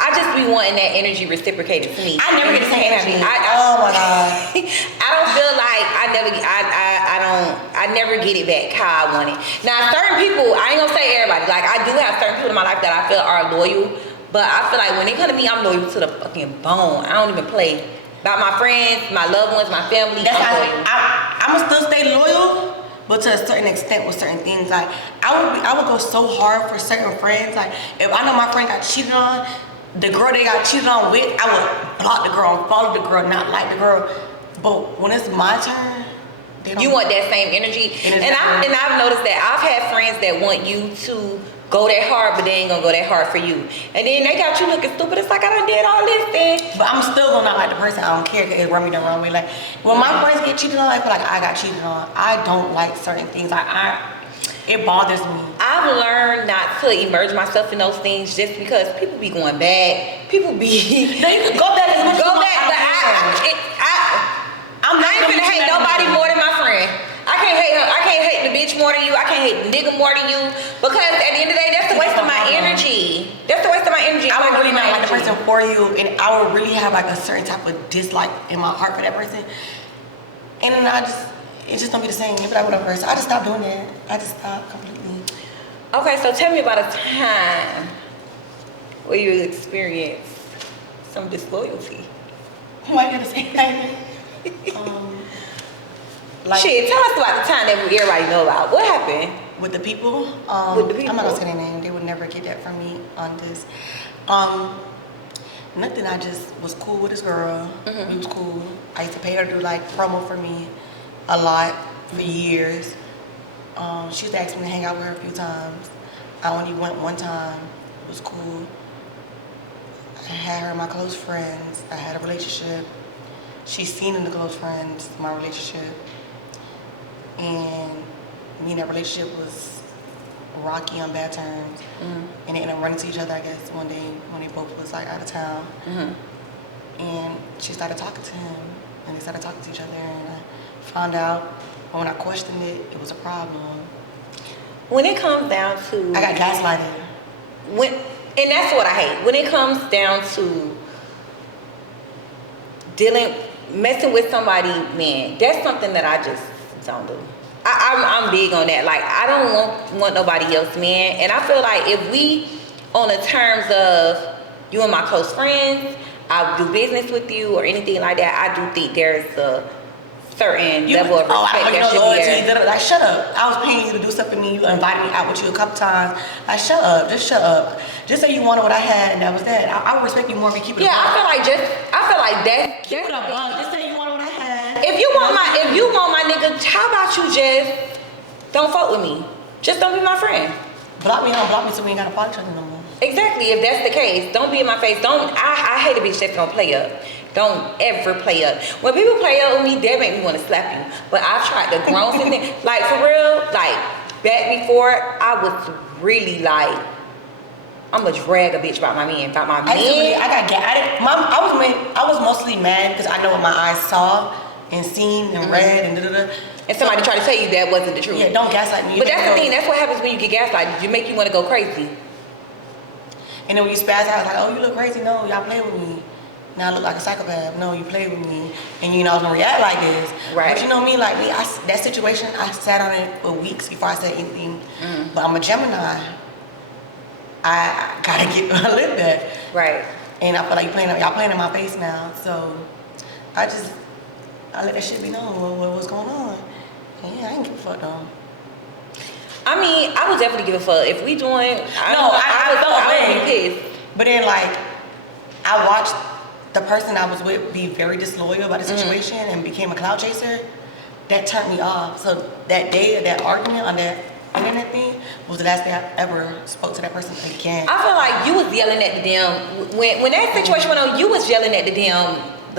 I just be wanting that energy reciprocated to me. I never get the same energy. Oh my God. I don't feel like I never get it back how I want it. Now, certain people, I ain't gonna say everybody. Like, I do have certain people in my life that I feel are loyal. But I feel like when it comes to me, I'm loyal to the fucking bone. I don't even play. About my friends, my loved ones, my family, I'm loyal. I'm gonna still stay loyal, but to a certain extent with certain things. Like, I would go so hard for certain friends. Like, if I know my friend got cheated on, the girl they got cheated on with, I would block the girl, follow the girl, not like the girl. But when it's my turn, they don't. You want that same energy. And I've noticed that I've had friends that want you to go that hard, but they ain't gonna go that hard for you. And then they got you looking stupid. It's like, I done did all this thing. But I'm still gonna not like the person. I don't care because it run me the wrong way. Like, when my friends get cheated on, I feel like I got cheated on. I don't like certain things. Like, it bothers me. I've learned not to immerse myself in those things just because people be going bad. People be... They go back as much as go back, but I ain't finna hate nobody more than my friend. I can't hate her. I can't hate the bitch more than you. I can't hate the nigga more than you. Because at the end of the day, that's a waste of my energy. That's a waste of my energy. I would really not like the person for you, and I would really have like a certain type of dislike in my heart for that person. And then it just don't be the same. You'd be like, whatever. So I just stopped doing that. I just stopped completely. Okay, so tell me about a time where you experienced some disloyalty. Why you gotta say that? Like, shit, tell us about the time that everybody know about. What happened? With the people? With the people. I'm not gonna say their name. They would never get that from me on this. Nothing. I just was cool with this girl. Mm-hmm. We was cool. I used to pay her to do like promo for me a lot for years. She used to ask me to hang out with her a few times. I only went one time. It was cool. I had her in my close friends. I had a relationship. She's seen in the close friends my relationship. And me and that relationship was rocky on bad terms. Mm-hmm. And they ended up running to each other, I guess, one day when they both was like out of town. Mm-hmm. And she started talking to him. And they started talking to each other. And I found out, when I questioned it, it was a problem. When it comes down to... I got gaslighted. And that's what I hate. When it comes down to messing with somebody, man, that's something that I just don't do. I'm big on that. Like, I don't want nobody else, man. And I feel like if we on the terms of you and my close friends, I'll do business with you or anything like that, I do think there's a certain level of respect that should be there. Like, shut up. I was paying you to do stuff for me. You invited me out with you a couple times. Like, shut up. Just shut up. Just say you wanted what I had and that was that. I would respect you more if you keep it. Yeah, I feel like that. Keep it up, just say you wanted what I had. If you want my nigga, how about you just don't fuck with me? just don't be my friend. Block me, unblock me so we ain't gotta follow each other no more. Exactly, if that's the case, don't be in my face. I hate a bitch that's gonna play up. Don't ever play up. When people play up with me, that make me want to slap you. But I've tried to grown something. Like, for real, like, back before, I was really like, I'm gonna drag a bitch by my man. By my man. I was mostly mad because I know what my eyes saw and seen and read and da-da-da. And somebody tried to tell you that wasn't the truth. Yeah, don't gaslight me. But that's the thing. That's what happens when you get gaslighted. You make you want to go crazy. And then when you spaz out, I was like, oh, you look crazy. No, y'all play with me. Now I look like a psychopath. No, you play with me. And you know I was gonna react like this. Right. But you know me, like me, that situation, I sat on it for weeks before I said anything. But I'm a Gemini. I gotta get my lip back. Right. And I feel like y'all playing in my face now. So I let that shit be known what's going on. And yeah, I ain't give a fuck though. I mean, I would definitely give a fuck. If we doing, I would be pissed. But then like, I watched the person I was with be very disloyal about the situation and became a cloud chaser. That turned me off. So that day of that argument on that internet thing was the last day I ever spoke to that person again. I feel like you was yelling at the damn, when that situation went on, you was yelling at the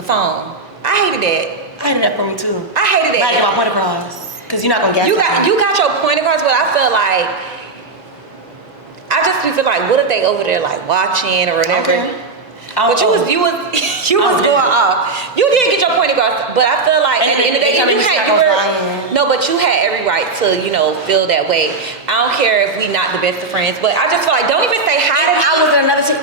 phone. I hated that. I hated that for me too. I hated that. I get my point across. Cause you're not gonna get you got your point across, but I feel like feel like what if they over there like watching or whatever. Okay. But you was going off. You did get your point across, but I feel like at the end of the day, you had every right to, feel that way. I don't care if we not the best of friends, but I just feel like don't even say hi to me.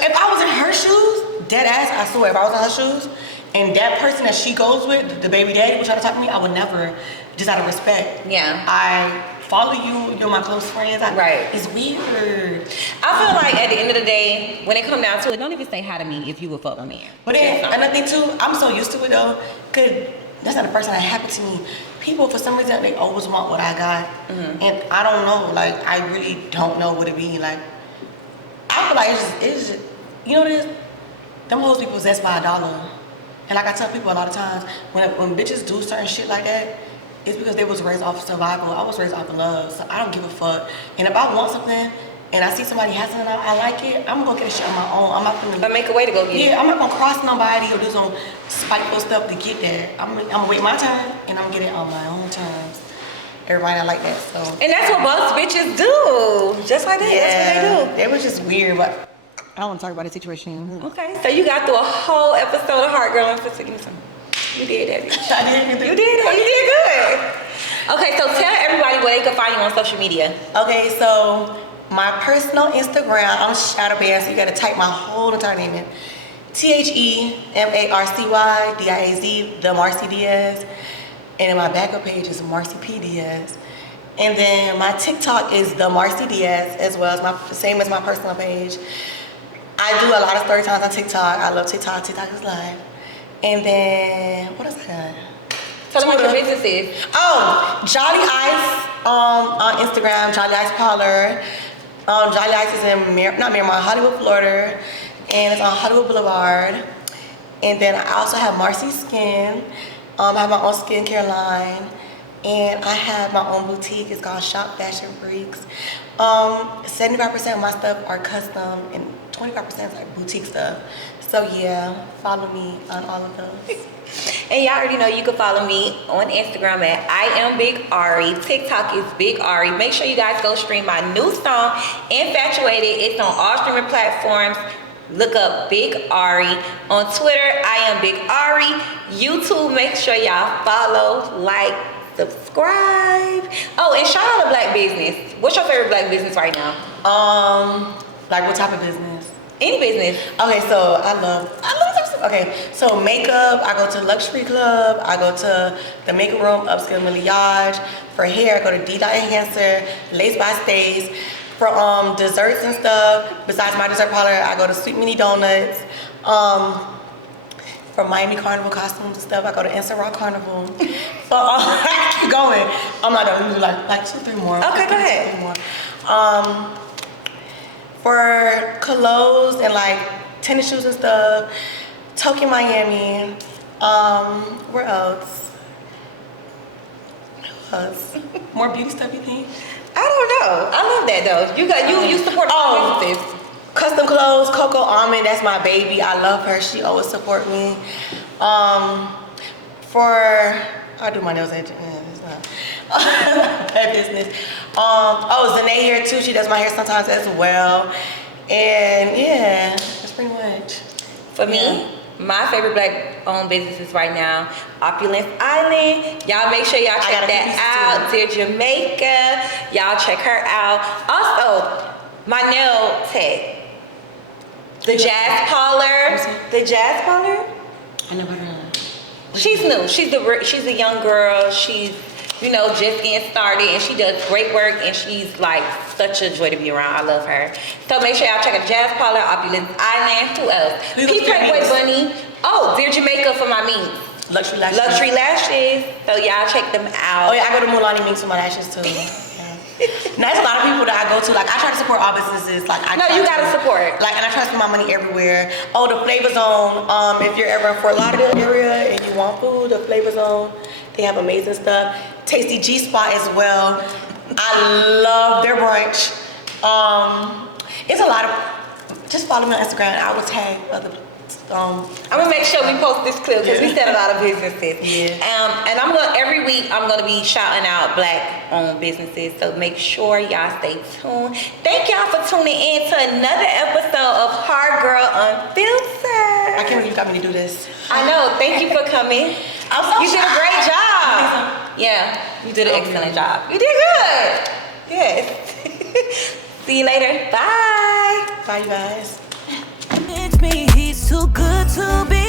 If I was in her shoes, dead ass, I swear, if I was in her shoes, and that person that she goes with, the baby daddy, was trying to talk to me, I would never, just out of respect. Yeah. I follow you, you're my close friends. Right. It's weird. I feel like at the end of the day, when it comes down to it, don't even say hi to me if you would fuck with me. But then, another thing too, I'm so used to it though, cause that's not the first time that happened to me. People, for some reason, they always want what I got. Mm-hmm. And I don't know, like, I really don't know what it be. Like, I feel like it's just, you know what it is? Them hoes be possessed by $1. And like I tell people a lot of times, when bitches do certain shit like that, it's because they was raised off of survival. I was raised off of love, so I don't give a fuck. And if I want something, and I see somebody has something I like it, I'm gonna get a shit on my own. I'm not gonna make a way to go get it. Yeah, I'm not gonna cross nobody or do some spiteful stuff to get that. I'm gonna wait my turn, and I'm gonna get it on my own terms. Everybody not like that, so. And that's what most bitches do. Just like that, that's what they do. It was just weird, but I don't want to talk about the situation. Okay, so you got through a whole episode of Heart Girl Unfiltered. You did that, bitch. I did. You did good. Okay, so tell everybody where they can find you on social media. Okay, so my personal Instagram, I'm Shadow Band, so you gotta type my whole entire name in. TheMarcyDiaz, the Marcy Diaz. And then my backup page is Marcy P. Diaz. And then my TikTok is the Marcy Diaz, as well as the same as my personal page. I do a lot of story times on TikTok. I love TikTok. TikTok is live. And then, what else I got? Tell them what your business is. Oh, JollyIce on Instagram, JollyIce Parlor. JollyIce is in Miramar, Hollywood, Florida. And it's on Hollywood Boulevard. And then I also have Marcy Skin. I have my own skincare line. And I have my own boutique. It's called Shop Fashion Freaks. 75% of my stuff are custom and 25% is like boutique stuff. So yeah, follow me on all of those. And y'all already know you can follow me on Instagram at I am Big Arie. TikTok is Big Arie. Make sure you guys go stream my new song, Infatuated. It's on all streaming platforms. Look up Big Arie. On Twitter, I am Big Arie. YouTube, make sure y'all follow, like, subscribe. Oh, and shout out to Black business. What's your favorite Black business right now? Like what type of business? Any business. Okay, so I love okay, so makeup, I go to Luxury Club, I go to the makeup room, Upscale Maquillage. For hair, I go to D-Dot Enhancer, Lace by Stays. For desserts and stuff, besides my dessert parlor, I go to Sweet Mini Donuts. For Miami Carnival costumes and stuff, I go to Instant Rock Carnival. So I keep going. I'm not gonna do like 2-3 more. Okay, go ahead. 2-3 more. For clothes and like tennis shoes and stuff, Tokyo, Miami. Where else? More beauty stuff, you think? I I don't know. I love that though. You support all businesses. Custom clothes, Coco Almond, that's my baby. I love her. She always support me. I do my nails at it's not that business. Zanae here too. She does my hair sometimes as well. And yeah, that's pretty much. For me, my favorite black-owned businesses right now, Opulence Island. Y'all make sure y'all check that out. Dear Jamaica, y'all check her out. Also, my nail tech, the Jazz Parlor. The Jazz Parlor. I never heard of that. She's new. She's a young girl. She's just getting started, and she does great work, and she's like such a joy to be around. I love her. So make sure y'all check out Jazz Parlor, Opulence Island. Who else? Peace Playboy Bunny. Oh, Dear Jamaica for my memes. Luxury lashes. Luxury lashes. So y'all check them out. Oh yeah, I go to Mulani Minks for my lashes too. Now, there's a lot of people that I go to. Like, I try to support all businesses. Like, you gotta support. Like, and I try to spend my money everywhere. Oh, the Flavor Zone. If you're ever in Fort Lauderdale area and you want food, the Flavor Zone, they have amazing stuff. Tasty G Spot as well. I love their brunch. It's a lot of. Just follow me on Instagram. I will tag other. I'm gonna make sure we post this clip because we said a lot of businesses. Yeah. And every week I'm gonna be shouting out black-owned businesses. So make sure y'all stay tuned. Thank y'all for tuning in to another episode of Heart Girl Unfiltered. I can't believe you got me to do this. I know. Thank you for coming. You did a great job. Yeah, you did an excellent job. You did good. Yes. See you later. Bye. Bye, you guys. It's me, he's too good to be